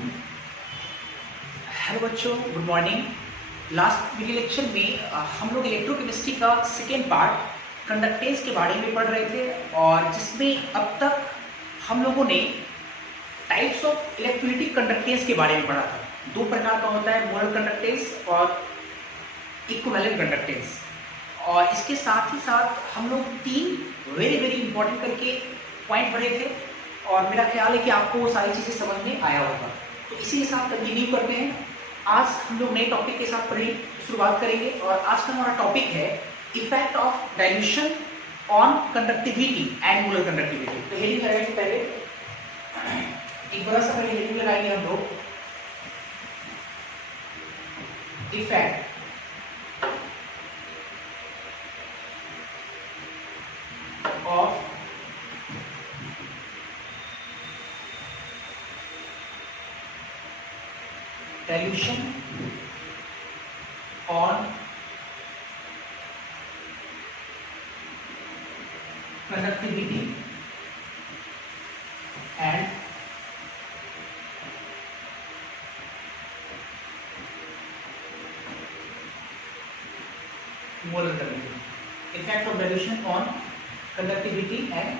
Hello बच्चों, good morning. Last video lecture में हम लोग इलेक्ट्रोकेमिस्ट्री का सेकेंड पार्ट कंडक्टेंस के बारे में पढ़ रहे थे और जिसमें अब तक हम लोगों ने टाइप्स ऑफ इलेक्ट्रोलिटिक कंडक्टेंस के बारे में पढ़ा था। दो प्रकार का होता है, मोलर कंडक्टेंस और इक्विवेलेंट कंडक्टेंस। और इसके साथ ही साथ हम लोग तीन वेरी वेरी इंपॉर्टेंट करके पॉइंट पढ़े थे और मेरा ख्याल है कि आपको वो सारी चीज़ें समझ में आया होगा। तो इसी के साथ कंटिन्यू करते हैं। आज हम लोग नए टॉपिक के साथ शुरुआत करेंगे और आज का हमारा टॉपिक है effect of dilution on conductivity and molar conductivity. तो हेडिंग लगाएंगे, पहले एक बड़ा सा पहले हेडिंग लगाएंगे हम लोग, effect of dilution on conductivity and molar conductivity. Effect of dilution on conductivity and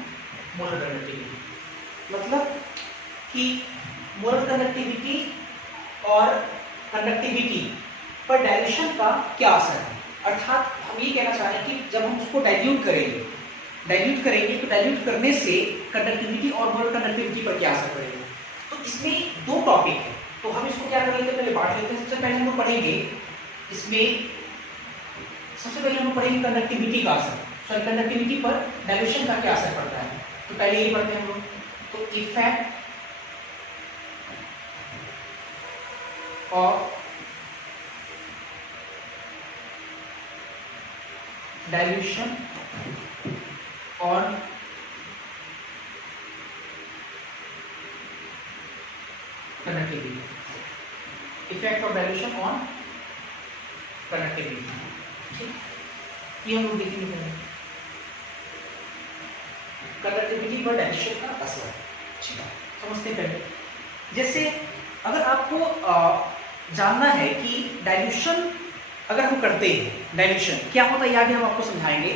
molar conductivity मतलब कि मोलर कंडक्टिविटी और कंडक्टिविटी पर डाइल्यूशन का क्या असर है। अर्थात हम ये कहना चाह रहे हैं कि जब हम उसको डाइल्यूट करेंगे तो डाइल्यूट करने से कंडक्टिविटी और मोलर कंडक्टिविटी पर क्या असर पड़ेगा। तो इसमें दो टॉपिक है, तो हम इसको क्या कर लेते हैं, पहले बांट लेते हैं। सबसे पहले हम लोग पढ़ेंगे कंडक्टिविटी का असर, कंडक्टिविटी पर डाइल्यूशन का क्या असर पड़ता है। तो पहले ये पढ़ते हैं हम लोग। तो effect of dilution on conductivity, effect of dilution on conductivity। ठीक, ये हम लोग देखेंगे पहले कंडक्टिविटी पर डाइल्यूशन का असर। ठीक है, समझते पहले। जैसे अगर आपको जानना है कि डाइल्यूशन अगर हम करते हैं, डाइल्यूशन क्या होता है, आगे हम आपको समझाएंगे,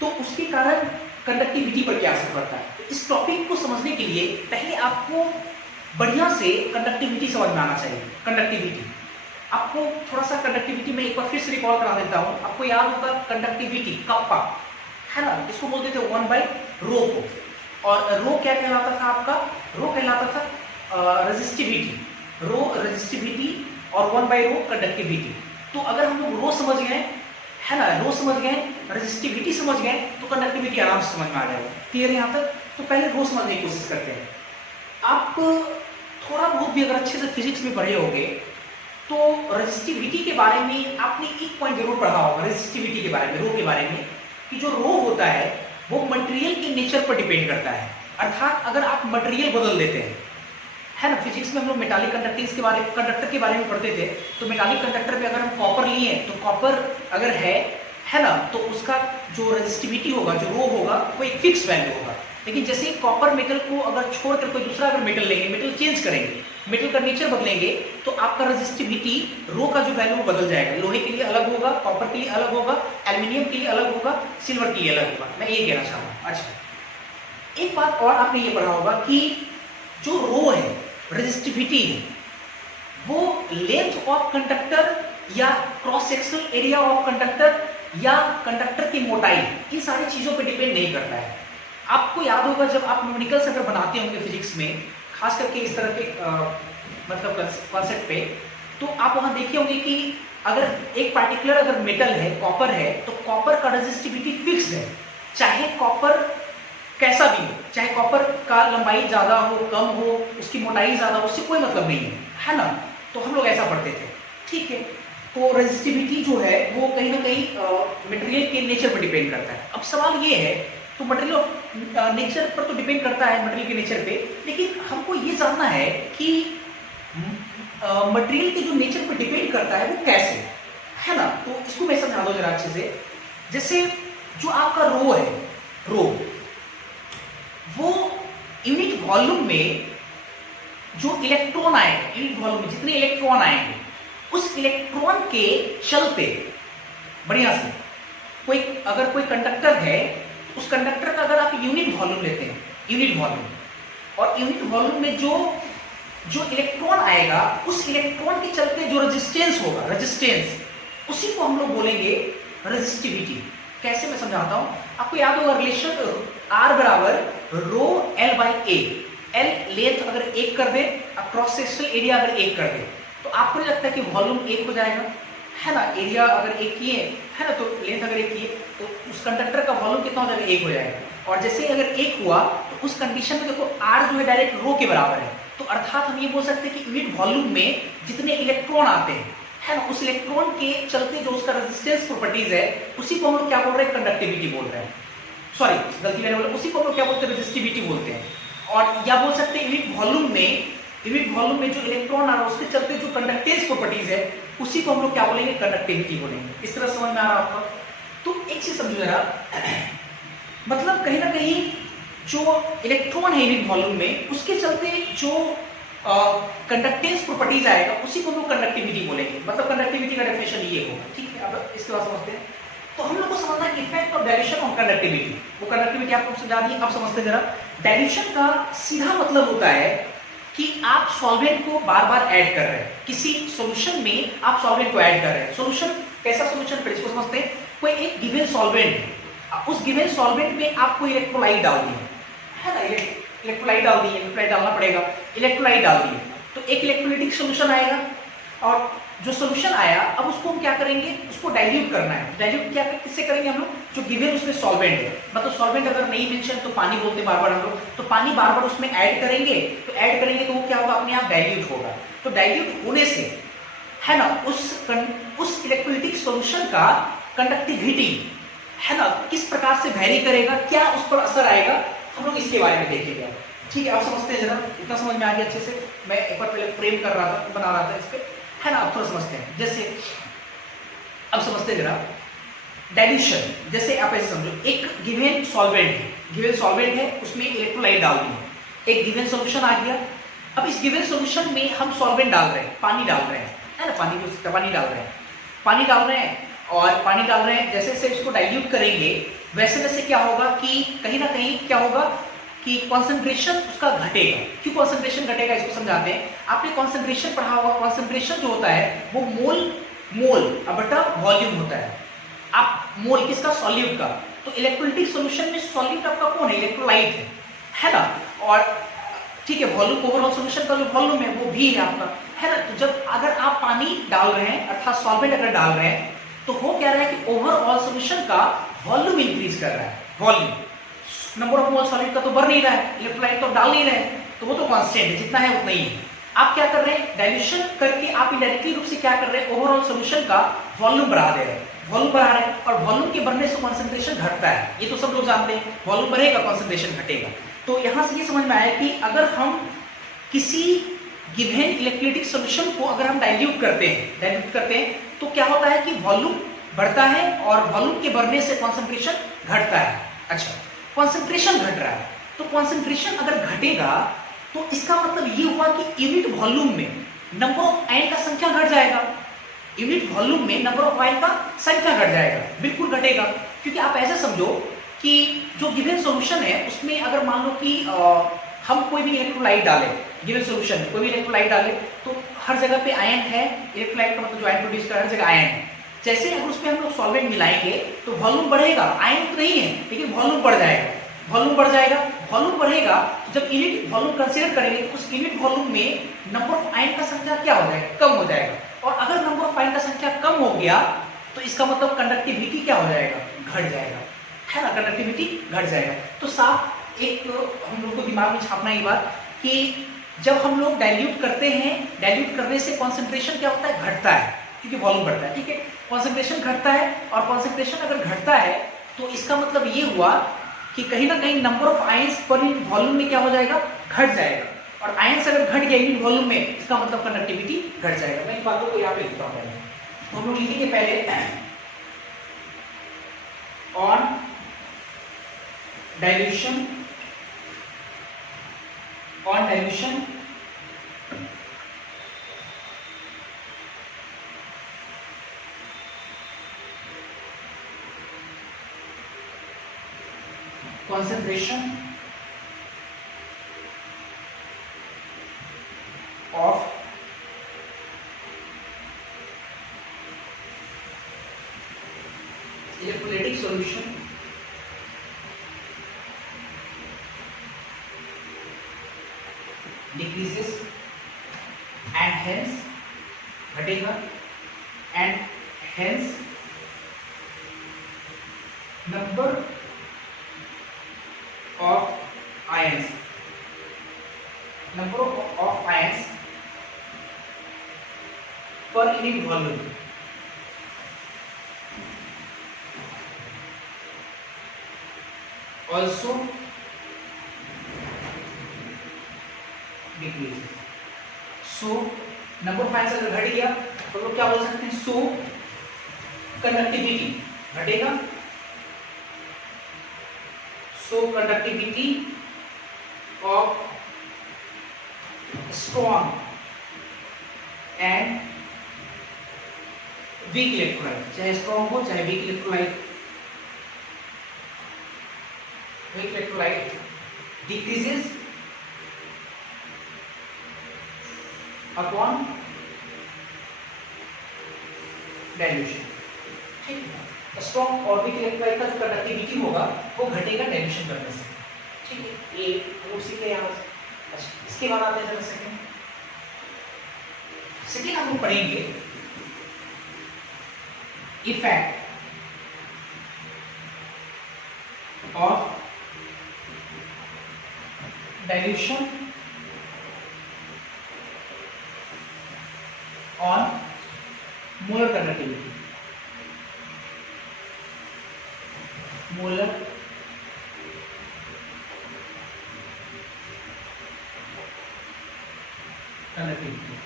तो उसके कारण कंडक्टिविटी पर क्या असर पड़ता है। तो इस टॉपिक को समझने के लिए पहले आपको बढ़िया से कंडक्टिविटी समझ में आना चाहिए। कंडक्टिविटी आपको थोड़ा सा कंडक्टिविटी में एक बार फिर से रिकॉल करा देता हूँ। आपको याद होगा कंडक्टिविटी कप्पा है ना, इसको बोलते थे 1/रो को। और रो क्या कहलाता था आपका, रो कहलाता था रेजिस्टिविटी, रो रेजिस्टिविटी और 1/रो कंडक्टिविटी। तो अगर हम लोग रो समझ गए है ना, रो समझ गए, रेजिस्टिविटी समझ गए, तो कंडक्टिविटी आराम से समझ में आ जाएगा। क्लियर है यहाँ तक। तो पहले रो समझने की कोशिश करते हैं। आप थोड़ा बहुत भी अगर अच्छे से फिजिक्स में पढ़े होंगे तो रेजिस्टिविटी के बारे में आपने एक पॉइंट जरूर पढ़ा होगा, रेजिस्टिविटी के बारे में, रो के बारे में, कि जो रो होता है वो मटेरियल के नेचर पर डिपेंड करता है। अर्थात अगर आप मटेरियल बदल देते हैं, है ना, फिजिक्स में हम लोग मेटालिक कंडक्टेंस के बारे में, कंडक्टर के बारे में पढ़ते थे। तो मेटालिक कंडक्टर पे अगर हम कॉपर लिए तो कॉपर अगर है ना, तो उसका जो रेजिस्टिविटी होगा, जो रो होगा, वो एक फिक्स वैल्यू होगा। लेकिन जैसे ही कॉपर मेटल को अगर छोड़कर कोई दूसरा अगर मेटल लेंगे, मेटल चेंज करेंगे, मेटल का नेचर बदलेंगे, तो आपका रेजिस्टिविटी रो का जो वैल्यू बदल जाएगा। लोहे के लिए अलग होगा, कॉपर के लिए अलग होगा, एल्यूमिनियम के लिए अलग होगा, सिल्वर के लिए अलग होगा। मैं ये कहना चाह रहा हूँ। अच्छा, एक बात और आपने ये पढ़ा होगा कि जो रो है, रेजिस्टिविटी है, वो लेंथ ऑफ कंडक्टर या cross sectional area of conductor या कंडक्टर की मोटाई, इन सारी चीजों पे डिपेंड नहीं करता है। आपको याद होगा जब आप न्यूमेरिकल्स अगर बनाते होंगे फिजिक्स में, खास करके इस तरह के मतलब कॉन्सेप्ट पे, तो आप वहां देखे होंगे कि अगर एक पार्टिकुलर अगर मेटल है, कॉपर है, तो कॉपर का रेजिस्टिविटी फिक्स है। चाहे कॉपर कैसा भी हो, चाहे कॉपर का लंबाई ज्यादा हो, कम हो, उसकी मोटाई ज्यादा हो, उससे कोई मतलब नहीं है ना। तो हम लोग ऐसा पढ़ते थे। ठीक है, तो रेजिस्टिविटी जो है वो कहीं ना कहीं मटेरियल के नेचर पर डिपेंड करता है। अब सवाल ये है, तो मटेरियल ऑफ नेचर पर तो डिपेंड करता है, मटेरियल के नेचर पे, लेकिन हमको ये जानना है कि मटेरियल के जो नेचर पर डिपेंड करता है वो कैसे, है ना। तो इसको मैं समझा दो जरा अच्छे से। जैसे जो आपका रो है, रो वो यूनिट वॉल्यूम में जो इलेक्ट्रॉन आए यूनिट वॉल्यूम में जितने इलेक्ट्रॉन आएंगे उस इलेक्ट्रॉन के चलते, बढ़िया से, कोई अगर कोई कंडक्टर है, उस कंडक्टर का अगर आप यूनिट वॉल्यूम लेते हैं, यूनिट वॉल्यूम, और यूनिट वॉल्यूम में जो इलेक्ट्रॉन आएगा उस इलेक्ट्रॉन के चलते जो रेजिस्टेंस होगा, रेजिस्टेंस, उसी को हम लोग बोलेंगे रेजिस्टिविटी। कैसे मैं समझाता हूं, आपको याद होगा रिलेशन R बराबर रो L by A. L length अगर 1 कर दे, क्रॉस सेक्शनल एरिया अगर 1 कर दे, तो आपको नहीं लगता है कि वॉल्यूम 1 हो जाएगा, है ना? एरिया अगर 1 किए, है ना, तो लेंथ अगर 1 किए तो उस कंडक्टर का वॉल्यूम कितना हो जाएगा? 1 हो जाएगा। और जैसे अगर 1 हुआ तो उस कंडीशन में देखो R जो है डायरेक्ट रो के बराबर है, तो अर्थात हम ये बोल सकते हैं कि यूनिट वॉल्यूम में जितने इलेक्ट्रॉन आते हैं, है ना, उस इलेक्ट्रॉन के चलते जो उसका रेजिस्टेंस प्रॉपर्टीज है, उसी को हम लोग क्या बोल रहे हैं? कंडक्टिविटी बोल रहे हैं। सॉरी, गलती मैंने बोला, उसी को हम लोग क्या बोलते हैं? रेजिस्टिविटी बोलते हैं। और या बोल सकते हैं यूनिट वॉल्यूम में जो इलेक्ट्रॉन आ रहा है उसके चलते जो कंडक्टेंस प्रॉपर्टीज है, उसी को हम लोग क्या बोलेंगे? कंडक्टिविटी बोलेंगे। इस तरह समझ में आ रहा है आपको? तो एक चीज समझो जरा, मतलब कहीं ना कहीं जो इलेक्ट्रॉन है यूनिट वॉल्यूम में, उसके चलते जो कंडक्टेंस प्रॉपर्टीज आएगा, उसी को हम लोग कंडक्टिविटी बोलेंगे। मतलब कंडक्टिविटी का डेफिनेशन ये होगा, ठीक है? अब इसके बाद समझते हैं। तो हम लोग को समझना है effect of dilution on conductivity. वो कंडक्टिविटी आपको समझा दी, अब समझते जरा। डाइल्यूशन का सीधा मतलब होता है कि आप सॉल्वेंट को बार बार ऐड कर रहे हैं, किसी सॉल्यूशन में आप सॉल्वेंट को ऐड कर रहे हैं। सॉल्यूशन कैसा सॉल्यूशन? फिर इसको समझते हैं। कोई एक गिवन सॉल्वेंट है, उस गिवन सॉल्वेंट में आपको इलेक्ट्रोलाइट डाल दिया, है ना, इलेक्ट्रोलाइट डाल दी, इलेक्ट्रोलाइट डालना पड़ेगा, इलेक्ट्रोलाइट डाल दिए तो एक इलेक्ट्रोलाइटिक सॉल्यूशन आएगा। और जो सॉल्यूशन आया, अब उसको हम क्या करेंगे? उसको डाइल्यूट करना है। डाइल्यूट क्या किससे करेंगे हम लोग? जो गिवन उसमें सॉल्वेंट है, मतलब सॉल्वेंट अगर नहीं मेंशन तो पानी बोलते हैं बार बार हम लोग, तो पानी बार बार उसमें ऐड करेंगे, तो वो क्या होगा? अपने आप डाइल्यूट होगा। तो डाइल्यूट होने से, है ना, उस इलेक्ट्रोलाइटिक सॉल्यूशन का कंडक्टिविटी, है ना, किस प्रकार से वैरी करेगा, क्या उस पर असर आएगा, हम लोग इसके बारे में देखेंगे। ठीक है, आप समझते हैं जरा? इतना समझ में आ गया अच्छे से? मैं एक बार पहले फ्रेम कर रहा था, बना रहा था इस पे, है ना? अब थोड़ा समझते हैं। जैसे अब समझते हैं जरा डाइल्यूशन। जैसे आप ऐसे समझो, एक गिवन सॉल्वेंट है, उसमें इलेक्ट्रोलाइट डाल दी, एक गिवन सॉल्यूशन आ गया। अब इस गिवन सॉल्यूशन में हम सॉल्वेंट डाल रहे हैं, पानी डाल रहे हैं, है ना, पानी डाल रहे हैं। जैसे जैसे इसको डाइल्यूट करेंगे, वैसे वैसे क्या होगा कि कहीं ना कहीं क्या होगा कि कंसंट्रेशन उसका घटेगा। क्यों कंसंट्रेशन घटेगा, इसको समझाते हैं। आपने कंसंट्रेशन पढ़ा होगा, कंसंट्रेशन जो होता है वो मोल बटा वॉल्यूम होता है। आप मोल किसका? सॉल्यूट का। तो इलेक्ट्रोलाइटिक सॉल्यूशन में सॉल्यूट आपका कौन है? इलेक्ट्रोलाइट है ना? और ठीक है, वॉल्यूम, ओवरऑल सॉल्यूशन का जो वॉल्यूम है वो भी है आपका, है ना? तो जब अगर आप पानी डाल रहे हैं, अर्थात सॉल्वेंट अगर डाल रहे हैं, तो हो क्या रहा है कि ओवरऑल सॉल्यूशन का वॉल्यूम इंक्रीज कर रहा है। Volume, number of mole solid का तो बढ़ नहीं रहा है, इलेक्ट्रोलाइट तो डाल नहीं रहे, तो वो तो कांस्टेंट है, जितना है उतना ही है। आप क्या कर रहे हैं? डाइल्यूशन करके आप इनडायरेक्टली रूप से क्या कर रहे हैं? ओवरऑल सॉल्यूशन का वॉल्यूम बढ़ा दे रहे हैं, वॉल्यूम बढ़ा रहे हैं। और वॉल्यूम के बढ़ने से कंसंट्रेशन घटता है, ये तो सब लोग जानते हैं। वॉल्यूम बढ़ेगा, कंसंट्रेशन घटेगा। तो यहां से ये समझ में आया कि अगर हम किसी गिवन इलेक्ट्रोलाइटिक सॉल्यूशन को अगर हम डाइल्यूट करते हैं तो क्या होता है कि वॉल्यूम बढ़ता है और वॉल्यूम के बढ़ने से कंसंट्रेशन घटता है। अच्छा, कंसंट्रेशन घट रहा है, तो कंसंट्रेशन अगर घटेगा तो इसका मतलब ये हुआ कि यूनिट वॉल्यूम में नंबर ऑफ आयन का संख्या घट जाएगा। यूनिट वॉल्यूम में नंबर ऑफ आयन का संख्या घट जाएगा, बिल्कुल घटेगा। क्योंकि आप ऐसे समझो कि जो गिवन सॉल्यूशन है उसमें अगर मान लो कि हम कोई भी इलेक्ट्रोलाइट डालें, गिवन सॉल्यूशन में कोई भी इलेक्ट्रोलाइट डालें, तो हर जगह पे आयन है। इलेक्ट्रोलाइट का मतलब जो आयन प्रोड्यूस कर रहा है, हर जगह आयन है। जैसे अगर उसमें हम लोग सॉल्वेंट मिलाएंगे तो वॉल्यूम बढ़ेगा, आयन तो नहीं है लेकिन वॉल्यूम बढ़ जाएगा, वॉल्यूम बढ़ेगा। तो जब यूनिट वॉल्यूम कंसीडर करेंगे तो उस यूनिट वॉल्यूम में नंबर ऑफ आयन का संख्या क्या हो जाएगा? कम हो जाएगा। और अगर नंबर ऑफ आयन का संख्या कम हो गया तो इसका मतलब कंडक्टिविटी क्या हो जाएगा? घट जाएगा, है ना? कंडक्टिविटी घट जाएगा। तो साफ एक हम लोग को दिमाग में छापना ये बात कि जब हम लोग डाइल्यूट करते हैं, डाइल्यूट करने से कॉन्सेंट्रेशन क्या होता है? घटता है, क्योंकि वॉल्यूम बढ़ता है। ठीक है, कॉन्सेंट्रेशन घटता है, और कॉन्सेंट्रेशन अगर घटता है तो इसका मतलब ये हुआ कि कहीं ना कहीं number of ions per unit volume में क्या हो जाएगा? घट जाएगा। और आयंस अगर घट गया यूनिट वॉल्यूम में, इसका मतलब कंडक्टिविटी घट जाएगा। मैं इन बातों को यहाँ पे लिखता हूँ पहले, तो हम लोग लिखेंगे पहले on dilution concentration of electrolytic solution decreases and hence घटेगा and hence number of ions per unit volume also decreases. So number of ions अगर घट गया तो लोग क्या बोल सकते हैं, सो कंडक्टिविटी घटेगा, so conductivity of strong and weak electrolyte, चाहे स्ट्रॉन्ग हो चाहे weak electrolyte decreases upon dilution. ठीक है, स्ट्रॉन्ग और वीक इलेक्ट्रोलाइट का जो कंडक्टिविटी होगा वो घटेगा डाइल्यूशन करने से। ठीक है, ये हम उसी के यहाँ। अच्छा, इसके बाद आते हैं जरा सेकेंड हम लोग पढ़ेंगे effect of dilution on molar conductivity. Molar conductivity.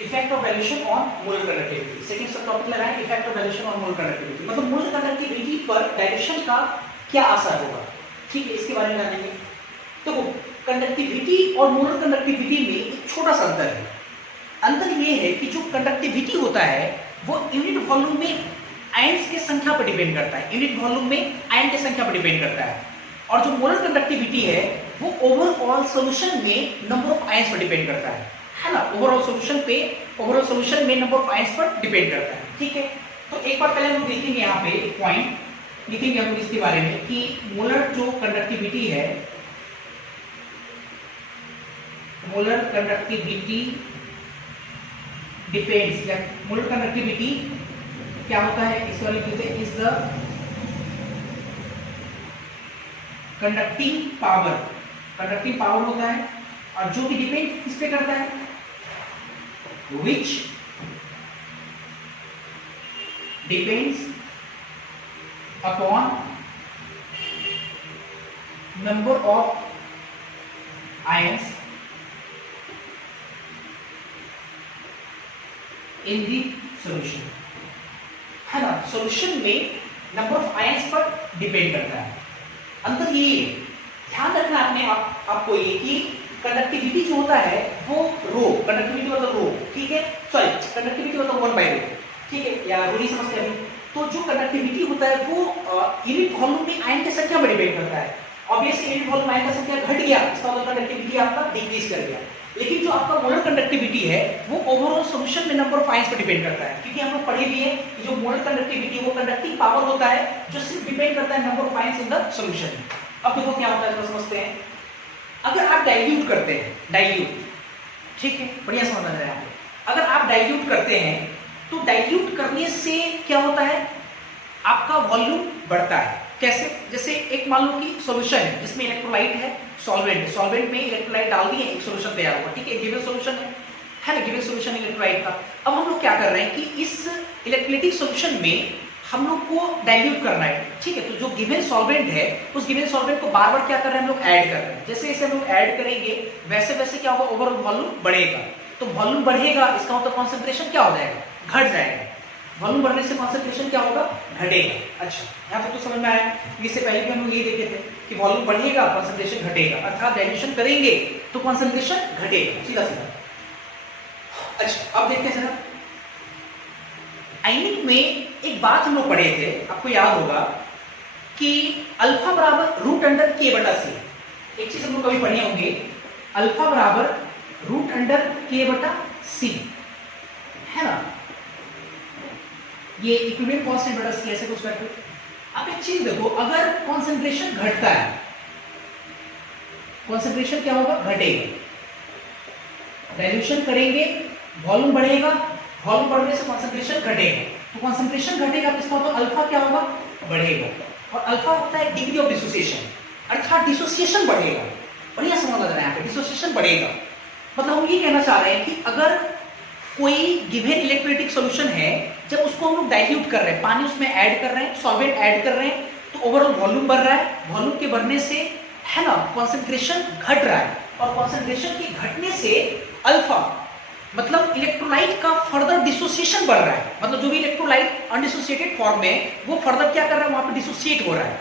Effect of dilution on molar conductivity. Second सब टॉपिक लगाएं, effect of dilution on molar conductivity, मतलब मोलर कंडक्टिविटी पर डाइल्यूशन का क्या असर होगा। ठीक है, इसके बारे में जानेंगे। तो कंडक्टिविटी और मोलर कंडक्टिविटी में एक छोटा सा अंतर है। अंतर ये है कि जो कंडक्टिविटी होता है वो यूनिट वॉल्यूम में आयंस की संख्या पर डिपेंड करता है, यूनिट वॉल्यूम में आयन की संख्या पर डिपेंड करता है, और जो मोलर कंडक्टिविटी है वो ओवरऑल सॉल्यूशन में नंबर ऑफ आयंस पर डिपेंड करता है ना, ओवरऑल सॉल्यूशन में नंबर ऑफ आयंस पर डिपेंड करता है। ठीक है, तो एक बार पहले हम देखेंगे, यहाँ पे एक पॉइंट लिखेंगे हम इसके बारे में कि मोलर जो कंडक्टिविटी है, मोलर कंडक्टिविटी डिपेंड्स, या मोलर कंडक्टिविटी क्या होता है, इसको लिखते हैं इज द कंडक्टिंग पावर होता है, और जो कि डिपेंड किस पे करता है, which depends upon number of ions in the solution, है ना। सॉल्यूशन में नंबर ऑफ आयंस पर डिपेंड करता है। अंतर ये ध्यान रखना आपको ये कि कंडक्टिविटी जो होता है वो रो, कंडक्टिविटी मतलब रो, ठीक है, सॉरी कंडक्टिविटी मतलब 1/रो, ठीक है, या रो नहीं समझते अभी। तो जो कंडक्टिविटी होता है वो यूनिट वॉल्यूम में आयन की संख्या पर डिपेंड करता है। ऑब्वियसली यूनिट वॉल्यूम आयन की संख्या घट गया, इसका मतलब कंडक्टिविटी आपका डिक्रीज कर गया। लेकिन जो आपका मोलर कंडक्टिविटी है वो ओवरऑल सॉल्यूशन में नंबर ऑफ आयंस पर डिपेंड करता है, क्योंकि हम लोग पढ़े भी है कि जो मोलर कंडक्टिविटी वो कंडक्टिंग पावर होता है जो सिर्फ डिपेंड करता है number of ions in the solution. अब देखो क्या होता है, तो समझते हैं। अगर आप डाइल्यूट करते हैं, ठीक है, बढ़िया समझ आ रहा है। अगर आप डाइल्यूट करते हैं तो डाइल्यूट करने से क्या होता है, आपका वॉल्यूम बढ़ता है। कैसे? जैसे एक मान लो कि सॉल्यूशन है जिसमें इलेक्ट्रोलाइट है, सॉल्वेंट में इलेक्ट्रोलाइट डाल दिए, एक सॉल्यूशन तैयार हुआ, ठीक है, गिवन सॉल्यूशन है ना, गिवन सॉल्यूशन इलेक्ट्रोलाइट का। अब हम लोग क्या कर रहे हैं कि इस इलेक्ट्रोलाइटिक सॉल्यूशन में हम लोग को डाइल्यूट करना है, ठीक है। तो जो गिवन सॉल्वेंट है उस गिवन सॉल्वेंट को बार बार क्या कर रहे हैं हम लोग, ऐड कर रहे हैं। जैसे जैसे हम लोग ऐड करेंगे वैसे वैसे क्या होगा, ओवरऑल वॉल्यूम बढ़ेगा। तो वॉल्यूम बढ़ेगा, इसका मतलब कॉन्सेंट्रेशन क्या हो जाएगा, घट जाएगा। वॉल्यूम बढ़ने से कॉन्सेंट्रेशन क्या होगा, घटेगा। अच्छा, यहाँ तक तो समझ में आया। इससे पहले भी हम लोग ये देखे थे कि वॉल्यूम बढ़ेगा, कॉन्सेंट्रेशन घटेगा, अर्थात डाइल्यूशन करेंगे तो कॉन्सेंट्रेशन घटेगा, सीधा सीधा। अच्छा, अब देखते हैं जरा आयनिक में एक बात हम लोग पढ़े थे, आपको याद होगा कि अल्फा बराबर रूट अंडर के बटा सी। एक चीज हम लोग कभी पढ़े होंगे, अल्फा बराबर रूट अंडर के बटा सी, है ना, ये इक्विवेलेंट कांस्टेंट बटा सी ऐसे कुछ करके। अब एक चीज देखो, अगर कॉन्सेंट्रेशन घटता है, कॉन्सेंट्रेशन क्या होगा, घटेगा, डाइल्यूशन करेंगे वॉल्यूम बढ़ेगा, वॉल्यूम बढ़ने से कॉन्सेंट्रेशन घटेगा, तो कॉन्सेंट्रेशन घटेगा तो इसका मतलब अल्फा क्या होगा, बढ़ेगा, और अल्फा होता है डिग्री ऑफ डिसोसिएशन, अर्थात डिसोसिएशन बढ़ेगा। बढ़िया समझ आ रहा है यहाँ पे, डिसोसिएशन बढ़ेगा। मतलब हम ये कहना चाह रहे हैं कि अगर कोई गिवन इलेक्ट्रोलाइटिक सॉल्यूशन है, जब उसको हम लोग डाइल्यूट कर रहे हैं, पानी उसमें ऐड कर रहे हैं, सॉल्वेंट ऐड कर रहे हैं, तो ओवरऑल वॉल्यूम बढ़ रहा है, वॉल्यूम के बढ़ने से, है ना, कॉन्सेंट्रेशन घट रहा है, और कॉन्सेंट्रेशन के घटने से अल्फा मतलब इलेक्ट्रोलाइट का फर्दर डिसोसिएशन बढ़ रहा है, मतलब जो भी इलेक्ट्रोलाइट अनडिसोसिएटेड फॉर्म में, वो फर्दर क्या कर रहा है, वहां पे डिसोसिएट हो रहा है।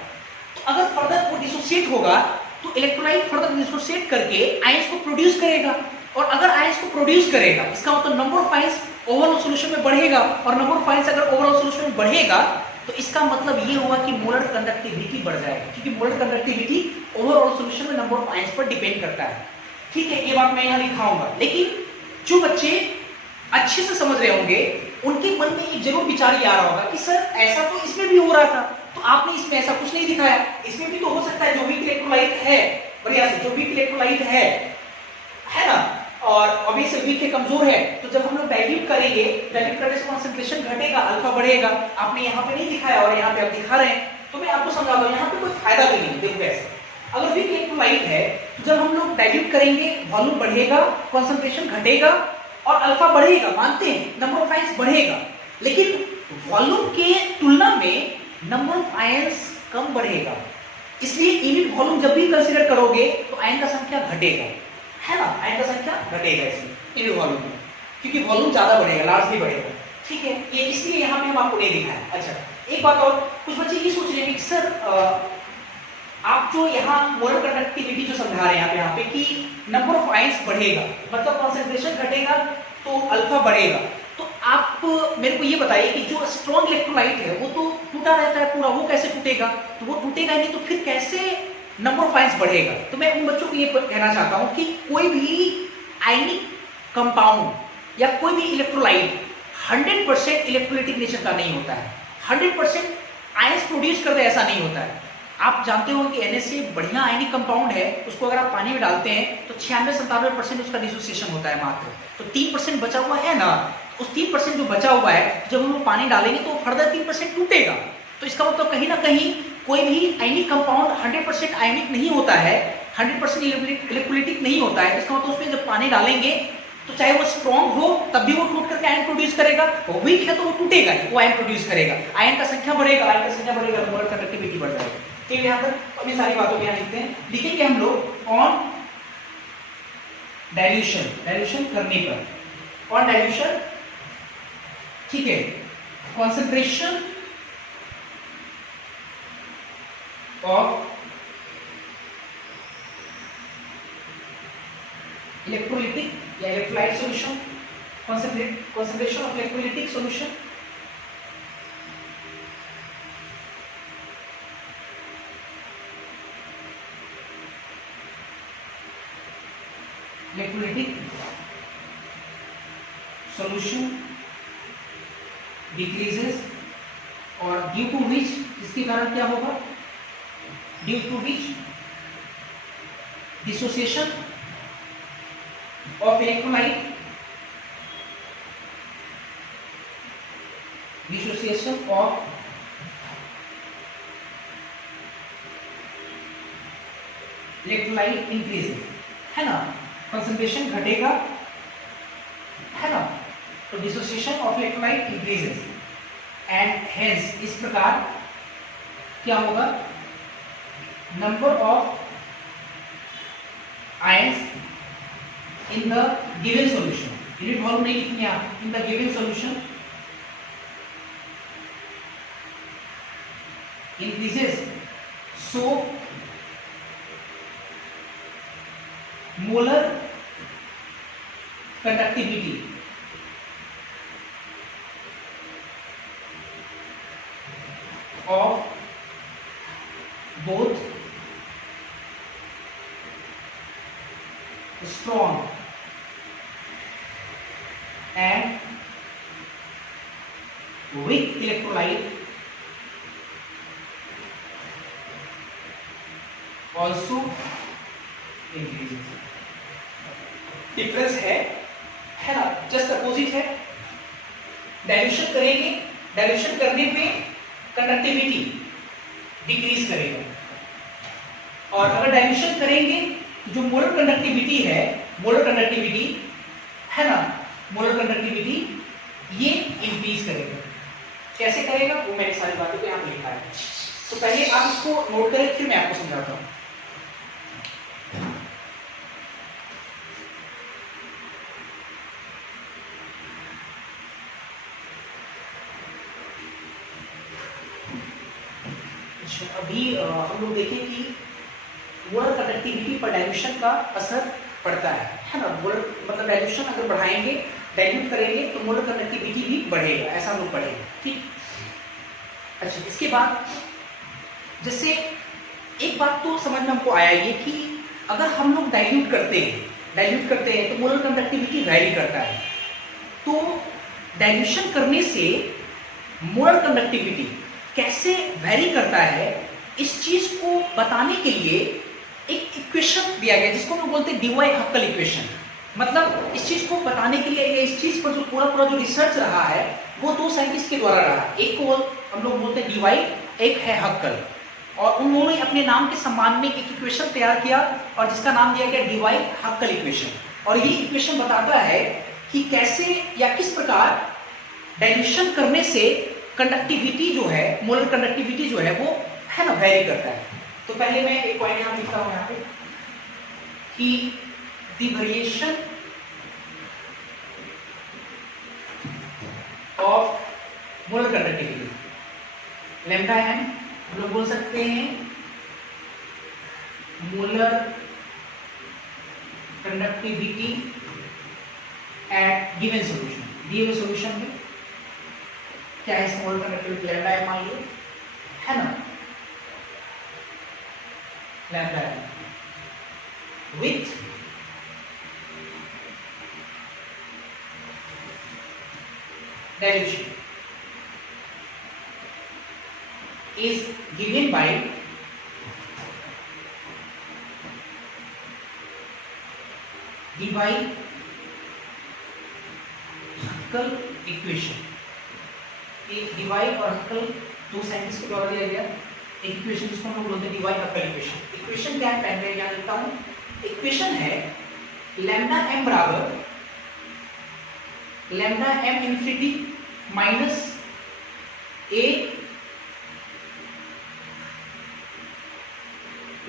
तो अगर फर्दर वो डिसोसिएट होगा तो इलेक्ट्रोलाइट फर्दर डिसोसिएट करके आयंस को प्रोड्यूस करेगा, और अगर आयंस को प्रोड्यूस करेगा इसका मतलब number of ions overall solution में बढ़ेगा, और नंबर ऑफ आयंस अगर ओवरऑल सॉल्यूशन में बढ़ेगा तो इसका मतलब ये हुआ कि मोलर कंडक्टिविटी बढ़ जाएगी, क्योंकि मोलर कंडक्टिविटी ओवरऑल सॉल्यूशन में नंबर ऑफ आयंस पर डिपेंड करता है। ठीक है, ये बात मैं यहाँ लिखाऊंगा, लेकिन जो बच्चे अच्छे से समझ रहे होंगे उनके मन में एक जरूर विचार ये आ रहा होगा कि सर ऐसा तो इसमें भी हो रहा था, तो आपने इसमें ऐसा कुछ नहीं दिखाया, इसमें भी तो हो सकता है जो वीक इलेक्ट्रोलाइट है, बढ़िया से जो वीक इलेक्ट्रोलाइट है ना, और ऑब्वियसली वीक है, कमजोर है, तो जब हम लोग डाइल्यूट करेंगे, डाइल्यूट करने से कॉन्सेंट्रेशन घटेगा, अल्फा बढ़ेगा। आपने यहाँ पे नहीं दिखाया और यहाँ पे आप दिखा रहे हैं, तो मैं आपको समझा दूं, यहाँ पे कोई फायदा भी नहीं। देखो कैसे, अगर वीक इलेक्ट्रोलाइट है तो जब हम लोग डाइल्यूट करेंगे वॉल्यूम बढ़ेगा, कॉन्सेंट्रेशन घटेगा और अल्फा बढ़ेगा, मानते हैं नंबर ऑफ आयंस बढ़ेगा, लेकिन वॉल्यूम के तुलना में नंबर ऑफ आयंस कम बढ़ेगा, इसलिए यूनिट वॉल्यूम जब भी कंसीडर करोगे तो आयन का संख्या घटेगा, है ना, आयन का संख्या घटेगा इसमें यूनिट वॉल्यूम में, क्योंकि वॉल्यूम ज्यादा बढ़ेगा, लार्जली बढ़ेगा। ठीक है, ये इसलिए यहाँ पे हम आपको नहीं दिखाया। अच्छा, एक बात और, कुछ बच्चे ये सोच रहे हैं कि सर आप जो यहाँ मोलर कंडक्टिविटी जो समझा रहे हैं यहाँ पे कि नंबर ऑफ आयंस बढ़ेगा मतलब कॉन्सेंट्रेशन घटेगा तो अल्फा बढ़ेगा, तो आप मेरे को ये बताइए कि जो स्ट्रॉन्ग इलेक्ट्रोलाइट है वो तो टूटा रहता है पूरा, वो कैसे टूटेगा, तो वो टूटेगा नहीं, तो फिर कैसे नंबर ऑफ आयंस बढ़ेगा। तो मैं उन बच्चों को ये कहना चाहता हूँ कि कोई भी आयनिक कंपाउंड या कोई भी इलेक्ट्रोलाइट 100% इलेक्ट्रोलाइटिक नेचर का नहीं होता है, 100% आयंस प्रोड्यूस करते ऐसा नहीं होता है। आप जानते हो कि NaCl बढ़िया आयनिक कंपाउंड है, उसको अगर आप पानी में डालते हैं तो 96-97% उसका डिसोसिएशन होता है मात्र, तो 3% बचा हुआ है ना, उस 3% जो बचा हुआ है जब हम पानी डालेंगे तो फर्दर 3% टूटेगा। तो इसका मतलब कहीं ना कहीं कोई भी आयनिक कंपाउंड 100% आयनिक नहीं होता है, 100% इलेक्ट्रोलाइटिक नहीं होता है, इसका मतलब उसमें जब पानी डालेंगे तो चाहे वो स्ट्रॉन्ग हो तब भी वो टूट करके आयन प्रोड्यूस करेगा, वो वीक है तो वो टूटेगा ही, वो आयन प्रोड्यूस करेगा, आयन का संख्या बढ़ेगा, आयन का संख्या बढ़ेगा, मोलर कंडक्टिविटी बढ़ जाएगी। ठीक है, यहाँ पर अपनी सारी बातों को यहाँ लिखते हैं, लिखेंगे हम लोग ऑन डाइल्यूशन, डाइल्यूशन करने पर, ऑन डाइल्यूशन, ठीक है, कॉन्सेंट्रेशन ऑफ इलेक्ट्रोलाइटिक या electrolyte solution, concentration of electrolytic solution electrolytic solution decreases, और ड्यू टू विच, इसके कारण क्या होगा, due to which dissociation of electrolyte, dissociation of electrolyte increases, है ना, कंसंट्रेशन घटेगा, है ना, तो dissociation of electrolyte increases and hence इस प्रकार क्या होगा, number of ions in the given solution, unit volume नहीं लिखेंगे आप, in the given solution increases, so molar conductivity of strong and weak electrolyte also increases. Difference है ना, just opposite है। डाइल्यूशन करेंगे, डाइल्यूशन करने पे कंडक्टिविटी डिक्रीज करेगा, और अगर डाइल्यूशन करेंगे जो मोलर कंडक्टिविटी है ना, मोलर कंडक्टिविटी ये इंक्रीज करेगा। कैसे करेगा वो मैंने सारी बातों को यहाँ पे लिखा है, तो पहले आप इसको नोट करें, फिर मैं आपको समझाता हूँ। अभी हम लोग देखें कि मोलर कंडक्टिविटी पर डाइल्यूशन का असर पड़ता है ना। मोलर मतलब डाइल्यूशन अगर बढ़ाएंगे, डाइल्यूट करेंगे तो मोलर कंडक्टिविटी भी बढ़ेगा, ऐसा हम लोग पढ़ेंगे, ठीक। अच्छा, इसके बाद जैसे एक बात तो समझ में हमको आया ये कि अगर हम लोग डाइल्यूट करते हैं तो मोलर कंडक्टिविटी वैरी करता है। तो डाइल्यूशन करने से मोलर कंडक्टिविटी कैसे वैरी करता है, इस चीज को बताने के लिए एक इक्वेशन दिया गया जिसको हम बोलते हैं डीवाई हक्कल इक्वेशन। मतलब इस चीज को बताने के लिए, इस चीज पर जो पूरा जो रिसर्च रहा है वो दो साइंटिस्ट के द्वारा रहा। एक को हम लोग बोलते हैं डीवाई, एक है हक्कल, और उन दोनों ने अपने नाम के सम्मान में एक इक्वेशन तैयार किया और जिसका नाम दिया गया डीवाई हक्कल इक्वेशन। और ये इक्वेशन बताता है कि कैसे या किस प्रकार डाइल्यूशन करने से कंडक्टिविटी जो है, मोलर कंडक्टिविटी जो है वो है ना वेरी करता है। तो पहले मैं एक पॉइंट यहां लिखता हूं यहाँ पे कि the variation of molar conductivity lambda M, हम लोग बोल सकते हैं molar conductivity at given solution. दिए हुए सॉल्यूशन में क्या है, मोलर कंडक्टिविटी लैम्डा एम मान लो, है ना, lambda M with dilution is given by Huckel equation. एक डीवाई और हक्कल दो साइंटिस्ट के द्वारा दिया गया एक इक्वेशन जिसको हम लोग बोलते हैं डीवाई हक्कल इक्वेशन। इक्वेशन क्या है, पहले यहाँ लिखता हूँ। इक्वेशन है लैम्डा एम बराबर lambda M infinity minus a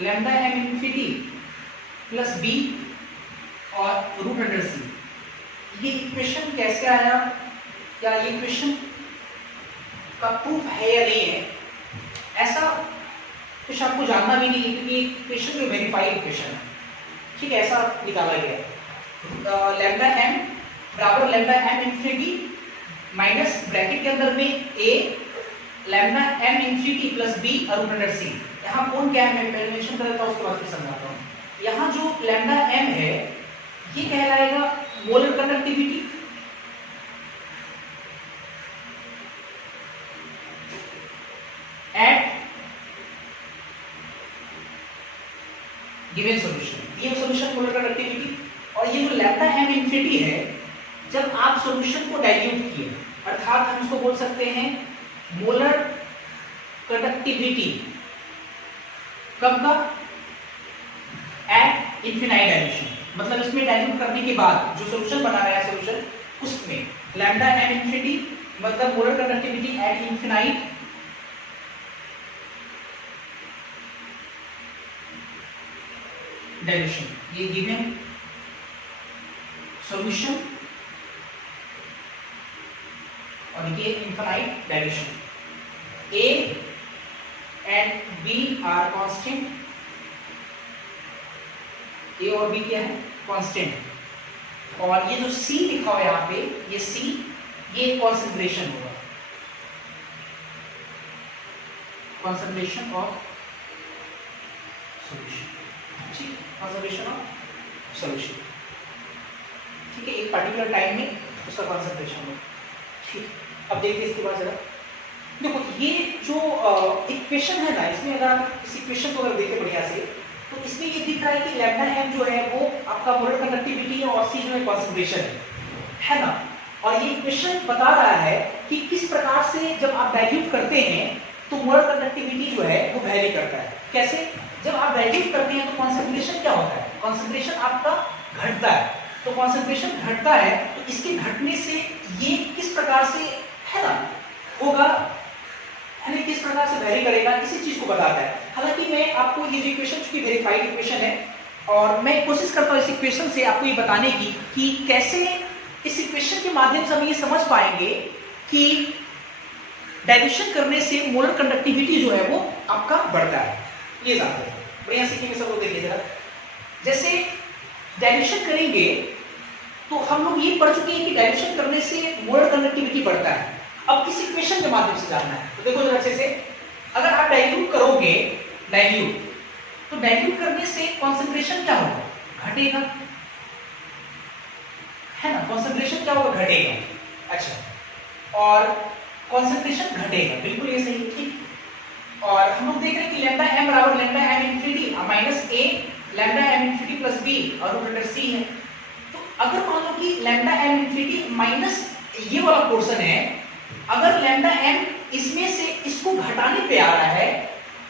lambda M infinity plus b और रूट अंडर सी। ये इक्वेशन कैसे आया, क्या ये इक्वेशन का प्रूफ है या नहीं है, ऐसा कुछ आपको जानना भी नहीं है क्योंकि इक्वेशन में वेरीफाइड इक्वेशन है, ठीक है। ऐसा निकाला गया लैम्डा एम बराबर lambda M infinity minus bracket के अंदर में a lambda M infinity plus b और रूट अंडर सी। यहाँ कौन क्या है मैं पहले मेंशन कर देता हूँ, उसके बाद फिर समझाता हूँ। यहाँ जो लैम्डा एम है ये कहलाएगा molar conductivity, at given solution. ये सॉल्यूशन मोलर कंडक्टिविटी, और ये जो लैम्डा एम इन्फिनिटी है जब आप सॉल्यूशन को डाइल्यूट किए, अर्थात हम इसको बोल सकते हैं मोलर कंडक्टिविटी कब का, एट इनफिनाइट डाइल्यूशन। मतलब इसमें डाइल्यूट करने के बाद जो सॉल्यूशन बना रहा है सॉल्यूशन, उसमें लैम्डा एम इन्फिनिटी मतलब molar conductivity at infinite dilution, ये गिवन सॉल्यूशन और ये infinite dilution. A and b are constant, a और बी क्या है कांस्टेंट, और ये जो सी लिखा हुआ है यहाँ पे, ये सी ये कॉन्सेंट्रेशन होगा, कॉन्सेंट्रेशन ऑफ सॉल्यूशन, ठीक, concentration of solution. Particular time में उसका कॉन्सेंट्रेशन हो। ठीक, अब देखिए इसके बाद जरा देखो ये जो इक्वेशन है ना, इसमें अगर आप इस इक्वेशन को अगर देखें बढ़िया से, तो इसमें ये दिख रहा है कि लैम्डा एम जो है वो आपका मोलर कंडक्टिविटी है और सी जो है कॉन्सेंट्रेशन है ना। और ये इक्वेशन बता रहा है कि किस प्रकार से जब आप डाइल्यूट करते हैं तो मोलर कंडक्टिविटी जो है वो वैरी करता है। कैसे? जब आप डाइल्यूट करते हैं तो कॉन्सेंट्रेशन क्या होता है? कॉन्सेंट्रेशन आपका घटता है। तो कॉन्सेंट्रेशन घटता है तो इसके घटने से ये किस प्रकार से है ना होगा, यानी किस प्रकार से वैरी करेगा, इसी चीज को बताता है। हालांकि मैं आपको ये जो इक्वेशन चूंकि वेरीफाइड इक्वेशन है और मैं कोशिश करता हूँ इस इक्वेशन से आपको ये बताने की कि कैसे इस इक्वेशन के माध्यम से हम ये समझ पाएंगे कि डाइल्यूशन करने से मोलर कंडक्टिविटी जो है वो आपका बढ़ता है। ये जानते हैं, बढ़िया सीखेंगे सब लोग। देखिए जरा, जैसे डाइल्यूशन करेंगे तो हम लोग ये पढ़ चुके हैं कि डाइल्यूशन करने से मोलर कंडक्टिविटी बढ़ता है। अब इस इक्वेशन के माध्यम से जानना है, तो देखो जरा अच्छे से, अगर आप डाइल्यूट करोगे, तो डाइल्यूट करने से कॉन्सेंट्रेशन क्या होगा? घटेगा, है ना। कॉन्सेंट्रेशन क्या होगा? घटेगा। अच्छा, और कॉन्सेंट्रेशन घटेगा, बिल्कुल ये सही, ठीक। और हम लोग देख रहे हैं कि लैम्डा एम बराबर lambda m infinity minus a lambda m infinity plus b और रूट अंडर सी है। तो अगर मान लो कि लैम्डा एम इनफिनिटी माइनस ये वाला पोर्शन है, अगर लैम्डा एम इसमें से इसको घटाने पे आ रहा है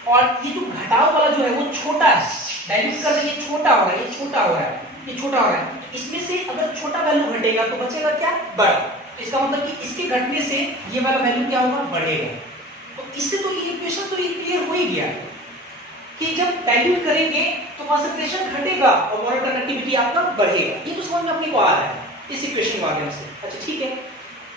और ये जो घटाव वाला जो है वो छोटा है, डाइल्यूट कर रहे हैं, छोटा हो रहा है, ये छोटा हो रहा है, ये छोटा हो रहा है, तो इसमें से अगर छोटा वैल्यू घटेगा तो बचेगा क्या? बड़ा। इसका मतलब कि इसके घटने से ये वाला वैल्यू क्या होगा? बढ़ेगा। तो इससे तो ये इक्वेशन तो ये क्लियर हो ही गया कि जब डाइल्यूट करेंगे तो कॉन्सेंट्रेशन घटेगा और मोलर कंडक्टिविटी आपका बढ़ेगा। ये तो समझ में अपने को आ रहा है इस इक्वेशन के माध्यम से। अच्छा ठीक है,